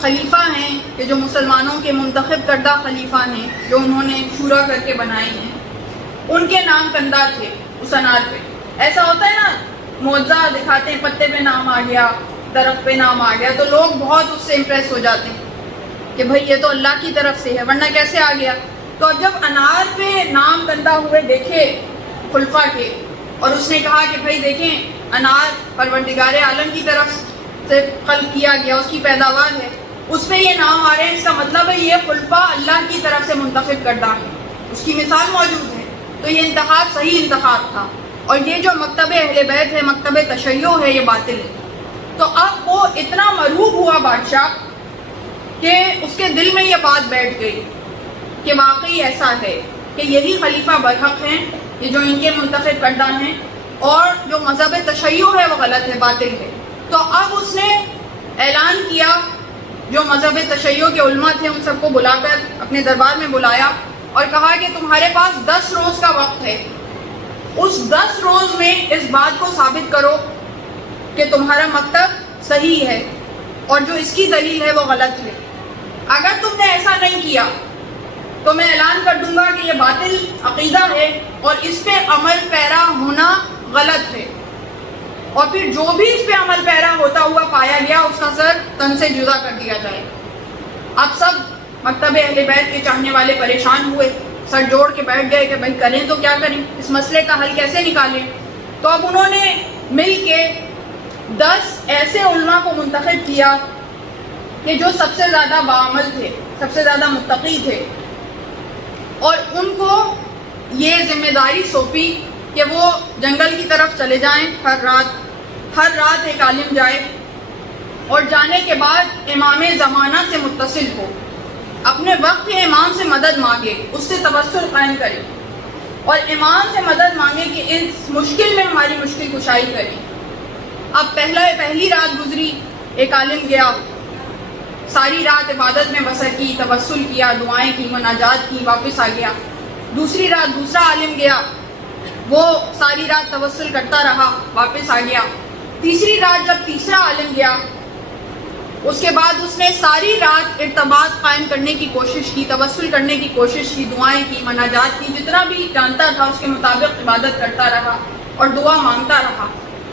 خلیفہ ہیں کہ جو مسلمانوں کے منتخب کردہ خلیفہ ہیں جو انہوں نے شورا کر کے بنائے ہیں, ان کے نام کندہ تھے اس انار پہ. ایسا ہوتا ہے نا, معجزہ دکھاتے ہیں, پتے پہ نام آ گیا, درخت پہ نام آ گیا, تو لوگ بہت اس سے امپریس ہو جاتے ہیں کہ بھئی یہ تو اللہ کی طرف سے ہے, ورنہ کیسے آ گیا. تو اب جب انار پہ نام کندہ ہوئے دیکھے خلفاء کے, اور اس نے کہا کہ بھئی دیکھیں انار پروردگار عالم کی طرف سے خلق کیا گیا, اس کی پیداوار ہے, اس پہ یہ نام آ رہے ہیں, اس کا مطلب ہے یہ خلفاء اللہ کی طرف سے منتخب کردہ ہیں, اس کی مثال موجود ہے. تو یہ انتخاب صحیح انتخاب تھا, اور یہ جو مکتب اہل بیت ہے, مکتب تشیع ہے, یہ باطل ہے. تو اب وہ اتنا مرعوب ہوا بادشاہ کہ اس کے دل میں یہ بات بیٹھ گئی کہ واقعی ایسا ہے کہ یہی خلیفہ برحق ہیں, یہ جو ان کے منتخب کردہ ہیں, اور جو مذہب تشیع ہے وہ غلط ہے, باطل ہے. تو اب اس نے اعلان کیا, جو مذہب تشیع کے علماء تھے ان سب کو بلا کر اپنے دربار میں بلایا اور کہا کہ تمہارے پاس 10 روز کا وقت ہے, اس 10 روز میں اس بات کو ثابت کرو کہ تمہارا مکتب صحیح ہے اور جو اس کی دلیل ہے وہ غلط ہے. اگر تم نے ایسا نہیں کیا تو میں اعلان کر دوں گا کہ یہ باطل عقیدہ ہے اور اس پہ عمل پیرا ہونا غلط ہے, اور پھر جو بھی اس پہ عمل پیرا ہوتا ہوا پایا گیا اس کا سر تن سے جدا کر دیا جائے. اب سب مکتب اہل بیت کے چاہنے والے پریشان ہوئے, سر جوڑ کے بیٹھ گئے کہ بھائی کریں تو کیا کریں, اس مسئلے کا حل کیسے نکالیں. تو اب انہوں نے مل کے 10 ایسے علماء کو منتخب کیا کہ جو سب سے زیادہ باعمل تھے, سب سے زیادہ متقی تھے, اور ان کو یہ ذمہ داری سونپی کہ وہ جنگل کی طرف چلے جائیں ہر رات ایک عالم جائے, اور جانے کے بعد امام زمانہ سے متصل ہو, اپنے وقت کے امام سے مدد مانگے, اس سے توسل قائم کرے, اور امام سے مدد مانگے کہ اس مشکل میں ہماری مشکل کشائی کریں. اب پہلی رات گزری, ایک عالم گیا, ساری رات عبادت میں بسر کی, توسل کیا, دعائیں کی, مناجات کی, واپس آ گیا. دوسری رات دوسرا عالم گیا, وہ ساری رات توسل کرتا رہا, واپس آ گیا. تیسری رات جب تیسرا عالم گیا, اس کے بعد اس نے ساری رات ارتباط قائم کرنے کی کوشش کی, توسل کرنے کی کوشش کی, دعائیں کی, مناجات کی, جتنا بھی جانتا تھا اس کے مطابق عبادت کرتا رہا اور دعا مانگتا رہا.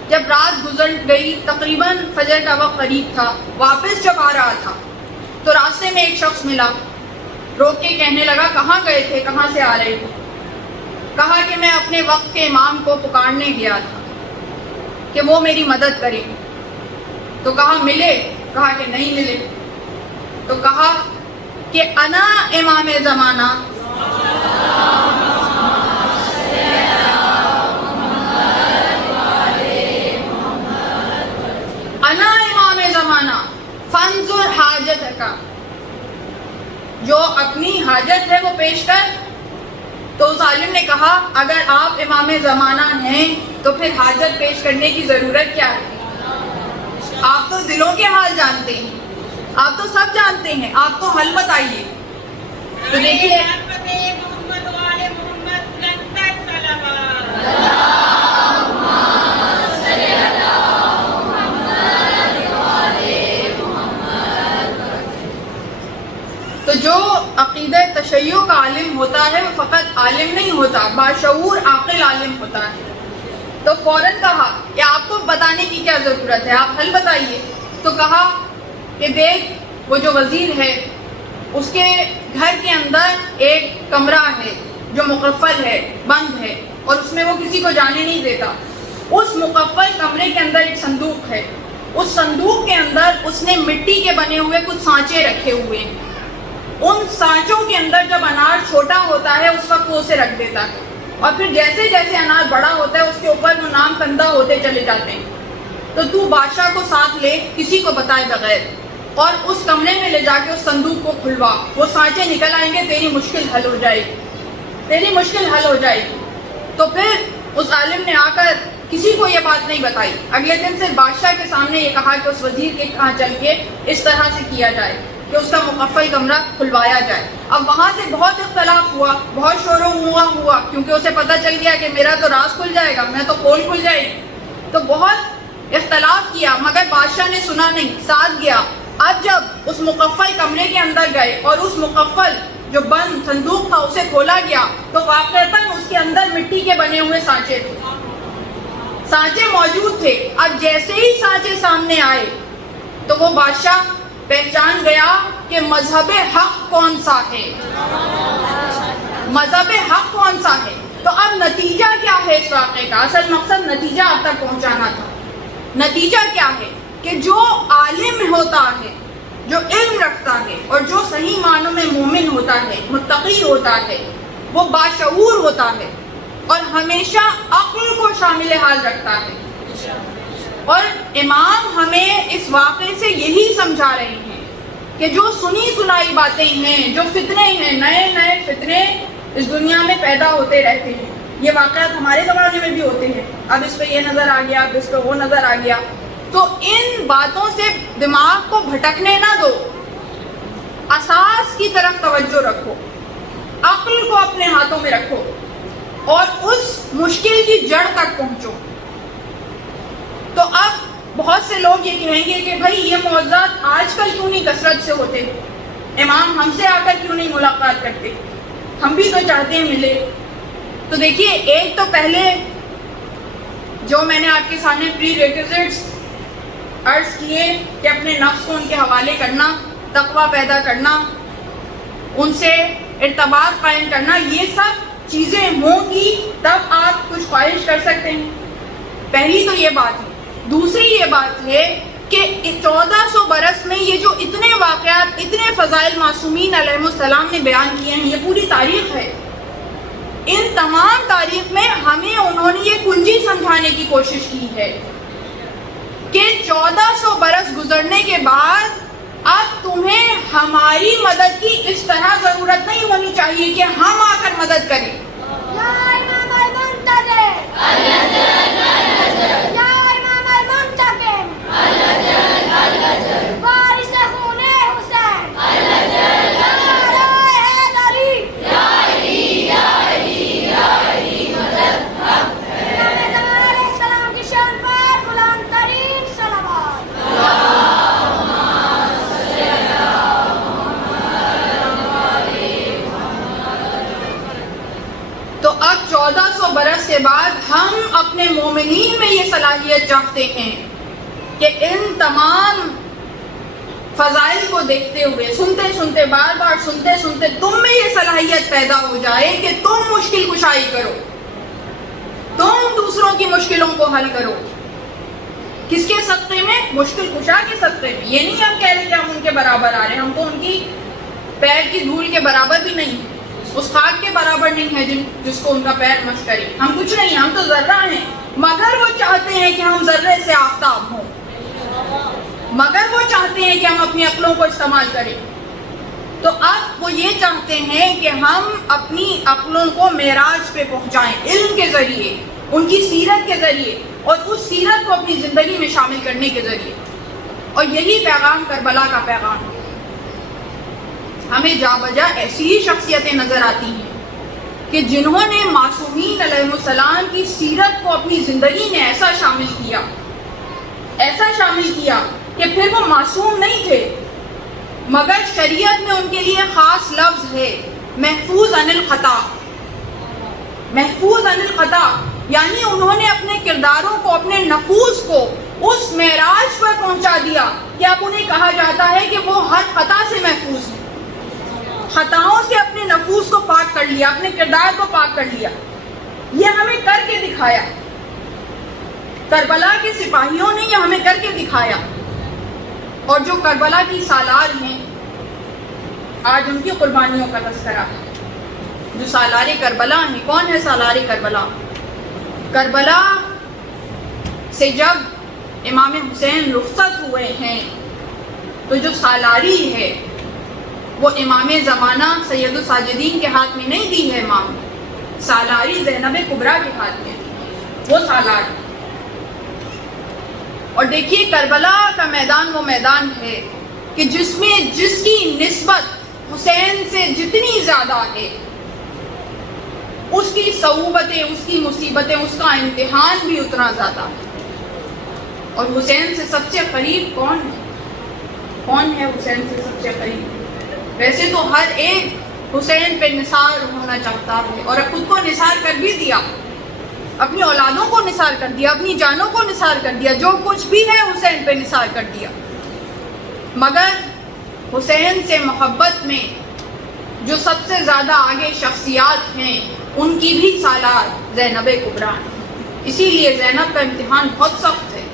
جب رات گزر گئی, تقریباً فجر کا وقت قریب تھا, واپس جب آ رہا تھا تو راستے میں ایک شخص ملا, روک کے کہنے لگا کہاں گئے تھے, کہاں سے آ رہے تھے. کہا کہ میں اپنے وقت کے امام کو پکارنے گیا تھا کہ وہ میری مدد کرے. تو کہا ملے, کہا کہ نہیں ملے. تو کہا کہ انا امام زمانہ, انا امام زمانہ فانظر حاجت کا, جو اپنی حاجت ہے وہ پیش کر. تو اس عالم نے کہا اگر آپ امام زمانہ ہیں تو پھر حاجت پیش کرنے کی ضرورت کیا ہے, آپ تو دلوں کے حال جانتے ہیں, آپ تو سب جانتے ہیں, آپ تو حل بتائیے. تو دیکھیے تو جو عقیدہ تشیع کا عالم ہوتا ہے وہ فقط عالم نہیں ہوتا, باشعور عاقل عالم ہوتا ہے. تو فوراً کہا کہ آپ کو بتانے کی کیا ضرورت ہے, آپ حل بتائیے. تو کہا کہ دیکھ وہ جو وزیر ہے اس کے گھر کے اندر ایک کمرہ ہے جو مقفل ہے, بند ہے, اور اس میں وہ کسی کو جانے نہیں دیتا. اس مقفل کمرے کے اندر ایک صندوق ہے, اس صندوق کے اندر اس نے مٹی کے بنے ہوئے کچھ سانچے رکھے ہوئے ہیں. ان سانچوں کے اندر جب انار چھوٹا ہوتا ہے اس وقت وہ اسے رکھ دیتا ہے, اور پھر جیسے جیسے انار بڑا ہوتا ہے اس کے اوپر وہ نام کندہ ہوتے چلے جاتے ہیں. تو بادشاہ کو ساتھ لے, کسی کو بتائے بغیر, اور اس کمرے میں لے جا کے اس صندوق کو کھلوا, وہ سانچے نکل آئیں گے, تیری مشکل حل ہو جائے گی, تیری مشکل حل ہو جائے گی. تو پھر اس عالم نے آ کر کسی کو یہ بات نہیں بتائی. اگلے دن سے بادشاہ کے سامنے یہ کہا کہ اس وزیر کے کہاں چل کے اس طرح سے کیا جائے. کہ اس کا مقفل کمرہ کھلوایا جائے. اب وہاں سے بہت اختلاف ہوا, بہت شور و ہوا, کیونکہ اسے پتہ چل گیا کہ میرا تو راز کھل جائے گا, میں تو پول کھل جائے گی. تو بہت اختلاف کیا, مگر بادشاہ نے سنا نہیں, ساتھ گیا. اب جب اس مقفل کمرے کے اندر گئے اور اس مقفل جو بند صندوق تھا اسے کھولا گیا, تو واقعتاً اس کے اندر مٹی کے بنے ہوئے سانچے تھے, سانچے موجود تھے. اب جیسے ہی سانچے سامنے آئے تو وہ بادشاہ پہچان گیا کہ مذہب حق کون سا ہے, مذہب حق کون سا ہے. تو اب نتیجہ کیا ہے اس واقعے کا؟ اصل مقصد نتیجہ اب تک پہنچانا تھا. نتیجہ کیا ہے کہ جو عالم ہوتا ہے, جو علم رکھتا ہے اور جو صحیح معنوں میں مومن ہوتا ہے, متقی ہوتا ہے, وہ باشعور ہوتا ہے اور ہمیشہ عقل کو شامل حال رکھتا ہے. اور امام ہمیں اس واقعے سے یہی سمجھا رہے ہیں کہ جو سنی سنائی باتیں ہیں, جو فتنے ہیں, نئے نئے فتنے اس دنیا میں پیدا ہوتے رہتے ہیں. یہ واقعات ہمارے زمانے میں بھی ہوتے ہیں. اب اس پہ یہ نظر آ گیا, اب اس پہ وہ نظر آ گیا. تو ان باتوں سے دماغ کو بھٹکنے نہ دو, اساس کی طرف توجہ رکھو, عقل کو اپنے ہاتھوں میں رکھو اور اس مشکل کی جڑ تک پہنچو. تو اب بہت سے لوگ یہ کہیں گے کہ بھائی یہ معجزات آج کل کیوں نہیں کثرت سے ہوتے, امام ہم سے آ کر کیوں نہیں ملاقات کرتے, ہم بھی تو چاہتے ہیں ملے. تو دیکھیے, ایک تو پہلے جو میں نے آپ کے سامنے پری ریکوزٹس عرض کیے کہ اپنے نفس کو ان کے حوالے کرنا, تقویٰ پیدا کرنا, ان سے ارتباط قائم کرنا, یہ سب چیزیں ہوں گی تب آپ کچھ خواہش کر سکتے ہیں. پہلی تو یہ بات ہے. دوسری یہ بات ہے کہ 1400 برس میں یہ جو اتنے واقعات, اتنے فضائل معصومین علیہ السلام نے بیان کیے ہیں, یہ پوری تاریخ ہے. ان تمام تاریخ میں ہمیں انہوں نے یہ کنجی سمجھانے کی کوشش کی ہے کہ 1400 برس گزرنے کے بعد اب تمہیں ہماری مدد کی اس طرح ضرورت نہیں ہونی چاہیے کہ ہم آ کر مدد کریں. تو اب 1400 برس کے بعد ہم اپنے مومنین میں یہ صلاحیت چاہتے ہیں کہ ان تمام فضائل کو دیکھتے ہوئے, سنتے سنتے, بار بار سنتے سنتے تم میں یہ صلاحیت پیدا ہو جائے کہ تم مشکل کشائی کرو, تم دوسروں کی مشکلوں کو حل کرو. کس کے صدقے میں؟ مشکل کشا کے صدقے میں. یہ نہیں ہم کہہ رہے کہ ہم ان کے برابر آ رہے ہیں, ہم تو ان کی پیر کی دھول کے برابر بھی نہیں, اس خاک کے برابر نہیں ہے جس کو ان کا پیر مس کرے. ہم کچھ نہیں, ہم تو ذرہ ہیں, مگر وہ چاہتے ہیں کہ ہم ذرے سے آفتاب ہوں, مگر وہ چاہتے ہیں کہ ہم اپنی عقلوں کو استعمال کریں. تو اب وہ یہ چاہتے ہیں کہ ہم اپنی عقلوں کو معراج پہ پہنچائیں علم کے ذریعے, ان کی سیرت کے ذریعے, اور اس سیرت کو اپنی زندگی میں شامل کرنے کے ذریعے. اور یہی پیغام کربلا کا پیغام ہے. ہمیں جا بجا ایسی ہی شخصیتیں نظر آتی ہیں کہ جنہوں نے معصومین علیہ السلام کی سیرت کو اپنی زندگی میں ایسا شامل کیا کہ پھر وہ معصوم نہیں تھے, مگر شریعت میں ان کے لیے خاص لفظ ہے محفوظ عن الخطا. محفوظ عن الخطا یعنی انہوں نے اپنے کرداروں کو, اپنے نفوس کو اس معراج پر پہنچا دیا کہ اب انہیں کہا جاتا ہے کہ وہ ہر خطا سے محفوظ ہیں. خطاؤں سے اپنے نفوس کو پاک کر لیا, اپنے کردار کو پاک کر لیا. یہ ہمیں کر کے دکھایا, کربلا کے سپاہیوں نے یہ ہمیں کر کے دکھایا. اور جو کربلا کی سالار ہیں, آج ان کی قربانیوں کا تذکرہ ہے. جو سالار کربلا ہیں, کون ہے سالار کربلا؟ کربلا سے جب امام حسین رخصت ہوئے ہیں تو جو سالاری ہے وہ امام زمانہ سید الساجدین کے ہاتھ میں نہیں دی ہے, امام سالاری زینب کبریٰ کے ہاتھ میں دی, وہ سالار. اور دیکھیے کربلا کا میدان وہ میدان ہے کہ جس کی نسبت حسین سے جتنی زیادہ ہے، اس کی صعوبتیں، اس کی مصیبتیں، اس کا امتحان بھی اتنا زیادہ ہے۔ اور حسین سے سب سے قریب کون ہے؟ کون ہے حسین سے سب سے قریب؟ ویسے تو ہر ایک حسین پہ نثار ہونا چاہتا ہے، اور خود کو نثار کر بھی دیا، اپنی اولادوں کو نثار کر دیا، اپنی جانوں کو نثار کر دیا، جو کچھ بھی ہے حسین پہ نثار کر دیا۔ مگر حسین سے محبت میں جو سب سے زیادہ آگے شخصیات ہیں، ان کی بھی سالار زینب کبریٰ ہے۔ اسی لیے زینب کا امتحان بہت سخت ہے،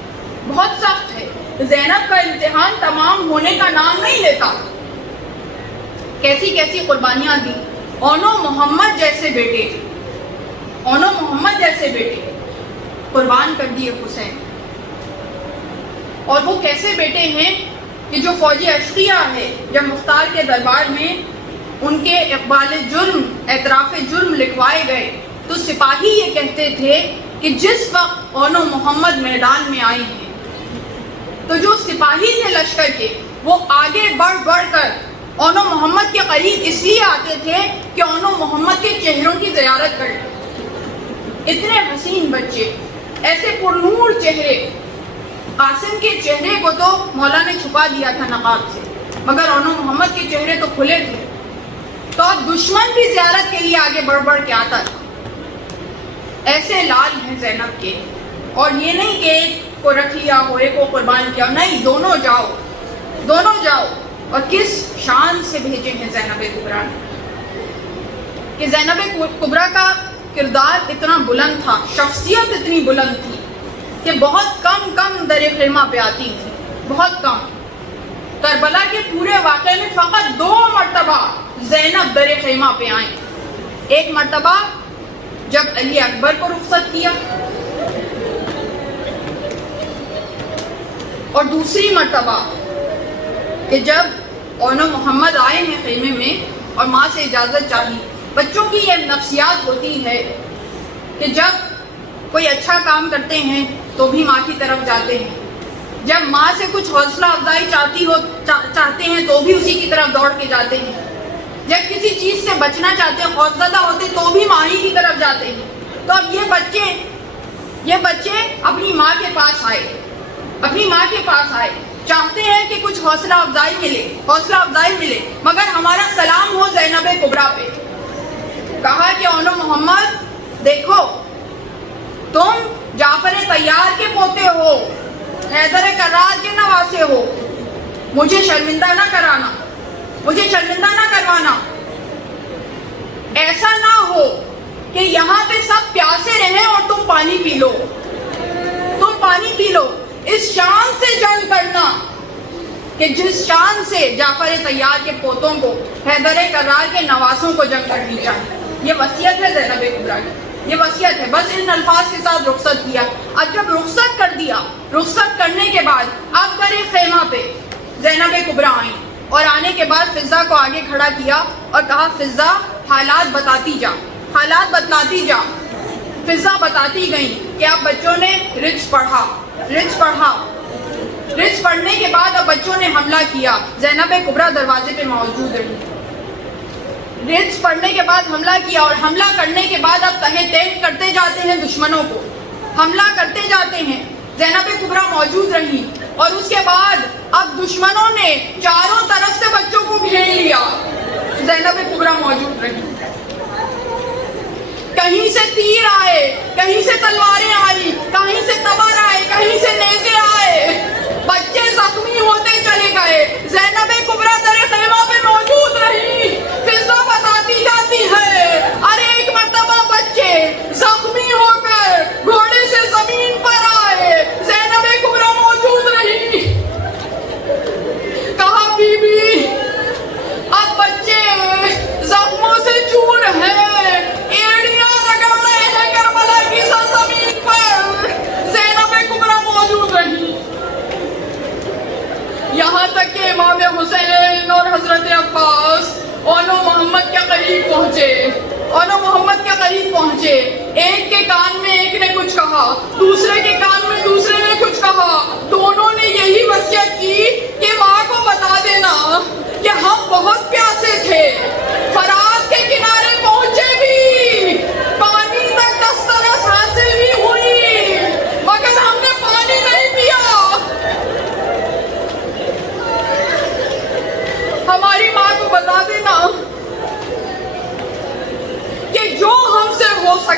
بہت سخت ہے۔ زینب کا امتحان تمام ہونے کا نام نہیں لیتا۔ کیسی کیسی قربانیاں دی۔ اونو محمد جیسے بیٹے، اونو محمد جیسے بیٹے قربان کر دیے حسین۔ اور وہ کیسے بیٹے ہیں کہ جو فوجی اشقیہ ہے، جب مختار کے دربار میں ان کے اقبال جرم، اعتراف جرم لکھوائے گئے، تو سپاہی یہ کہتے تھے کہ جس وقت اونو محمد میدان میں آئے ہیں، تو جو سپاہی تھے لشکر کے، وہ آگے بڑھ بڑھ کر اونو محمد کے قریب اس لیے آتے تھے کہ اونو محمد کے چہروں کی زیارت کریں۔ اتنے حسین بچے، ایسے پرنور چہرے۔ قاسم کے چہرے کو تو مولا نے چھپا دیا تھا نقاب سے، مگر اونو محمد کے چہرے تو کھلے تھے، تو اب دشمن بھی زیارت کے لیے آگے بڑھ بڑھ کے آتا تھا۔ ایسے لال ہیں زینب کے، اور یہ نہیں کہ ایک کو رکھ لیا ہو، ایک کو قربان کیا، نہیں، دونوں جاؤ، دونوں جاؤ۔ اور کس شان سے بھیجے ہیں زینب کبریٰ نے، کہ زینب کبریٰ کا کردار اتنا بلند تھا، شخصیت اتنی بلند تھی کہ بہت کم در خیمہ پہ آتی تھی، بہت کم۔ کربلا کے پورے واقعے میں فقط 2 مرتبہ زینب در خیمہ پہ آئیں۔ ایک مرتبہ جب علی اکبر کو رخصت کیا، اور دوسری مرتبہ کہ جب اونو محمد آئے ہیں خیمے میں اور ماں سے اجازت چاہی۔ بچوں کی یہ نفسیات ہوتی ہے کہ جب کوئی اچھا کام کرتے ہیں تو بھی ماں کی طرف جاتے ہیں، جب ماں سے کچھ حوصلہ افزائی چاہتے ہیں تو بھی اسی کی طرف دوڑ کے جاتے ہیں، جب کسی چیز سے بچنا چاہتے ہیں، خوفزدہ ہوتے تو بھی ماں ہی کی طرف جاتے ہیں۔ تو اب یہ بچے اپنی ماں کے پاس آئے، اپنی ماں کے پاس آئے، چاہتے ہیں کہ کچھ حوصلہ افزائی ملے، مگر ہمارا سلام ہو زینب کبریٰ پہ۔ کہا کہ اونو محمد دیکھو، تم جعفر طیار کے پوتے ہو، حیدر کرار کے نواسے ہو، مجھے شرمندہ نہ کرانا، مجھے شرمندہ نہ کروانا۔ ایسا نہ ہو کہ یہاں پہ سب پیاسے رہیں اور تم پانی پی لو، تم پانی پی لو۔ اس شان سے جنگ کرنا کہ جس شان سے جعفر طیار کے پوتوں کو، حیدر کرار کے نواسوں کو جنگ کرنی چاہیے۔ یہ وصیت ہے زینب کبریٰ کی، یہ وصیت ہے۔ بس ان الفاظ کے ساتھ رخصت کیا۔ اب جب رخصت کر دیا، رخصت کرنے کے بعد اب کرے خیمہ پہ زینب کبریٰ آئیں، اور آنے کے بعد فضہ کو آگے کھڑا کیا اور کہا فضہ حالات بتاتی جا، حالات بتلاتی جا۔ فضہ بتاتی گئیں کہ اب بچوں نے رچ پڑھا، رچ پڑھنے کے بعد اب بچوں نے حملہ کیا۔ زینب کبریٰ دروازے پہ موجود رہی، رچ پڑھنے کے بعد حملہ کیا، اور حملہ کرنے کے بعد اب تہے تیز کرتے جاتے ہیں دشمنوں کو، حملہ کرتے جاتے ہیں۔ زینب کبریٰ موجود رہی، اور اس کے بعد اب دشمنوں نے چاروں طرف سے بچوں کو گھیر لیا، زینب کبریٰ موجود رہی۔ کہیں سے تیر آئے، کہیں سے تلواریں آئی، کہیں سے تبر آئے، کہیں سے نیزے آئے، بچے زخمی ہوتے چلے گئے۔ زینب کبریٰ در خیمہ پہ موجود رہی۔ فضہ بتاتی جاتی ہے، ارے ایک مرتبہ بچے زخمی ہو کر گھوڑے سے زمین پر آئے، زینب کبریٰ موجود رہی۔ کہا بی بی اب بچے زخموں سے چور ہیں، ایڑیاں رگڑ رہے ہیں کربلا کی سرزمین پر۔ زینب کبریٰ موجود رہی، یہاں تک کہ امام حسین اور حضرت عباس اونو محمد کے قریب پہنچے، اونو محمد کے قریب پہنچے۔ ایک کے کان میں ایک نے کچھ کہا، دوسرے کے کان میں دوسرے نے کچھ کہا۔ دونوں نے یہی وصیت کی کہ ماں کو بتا دے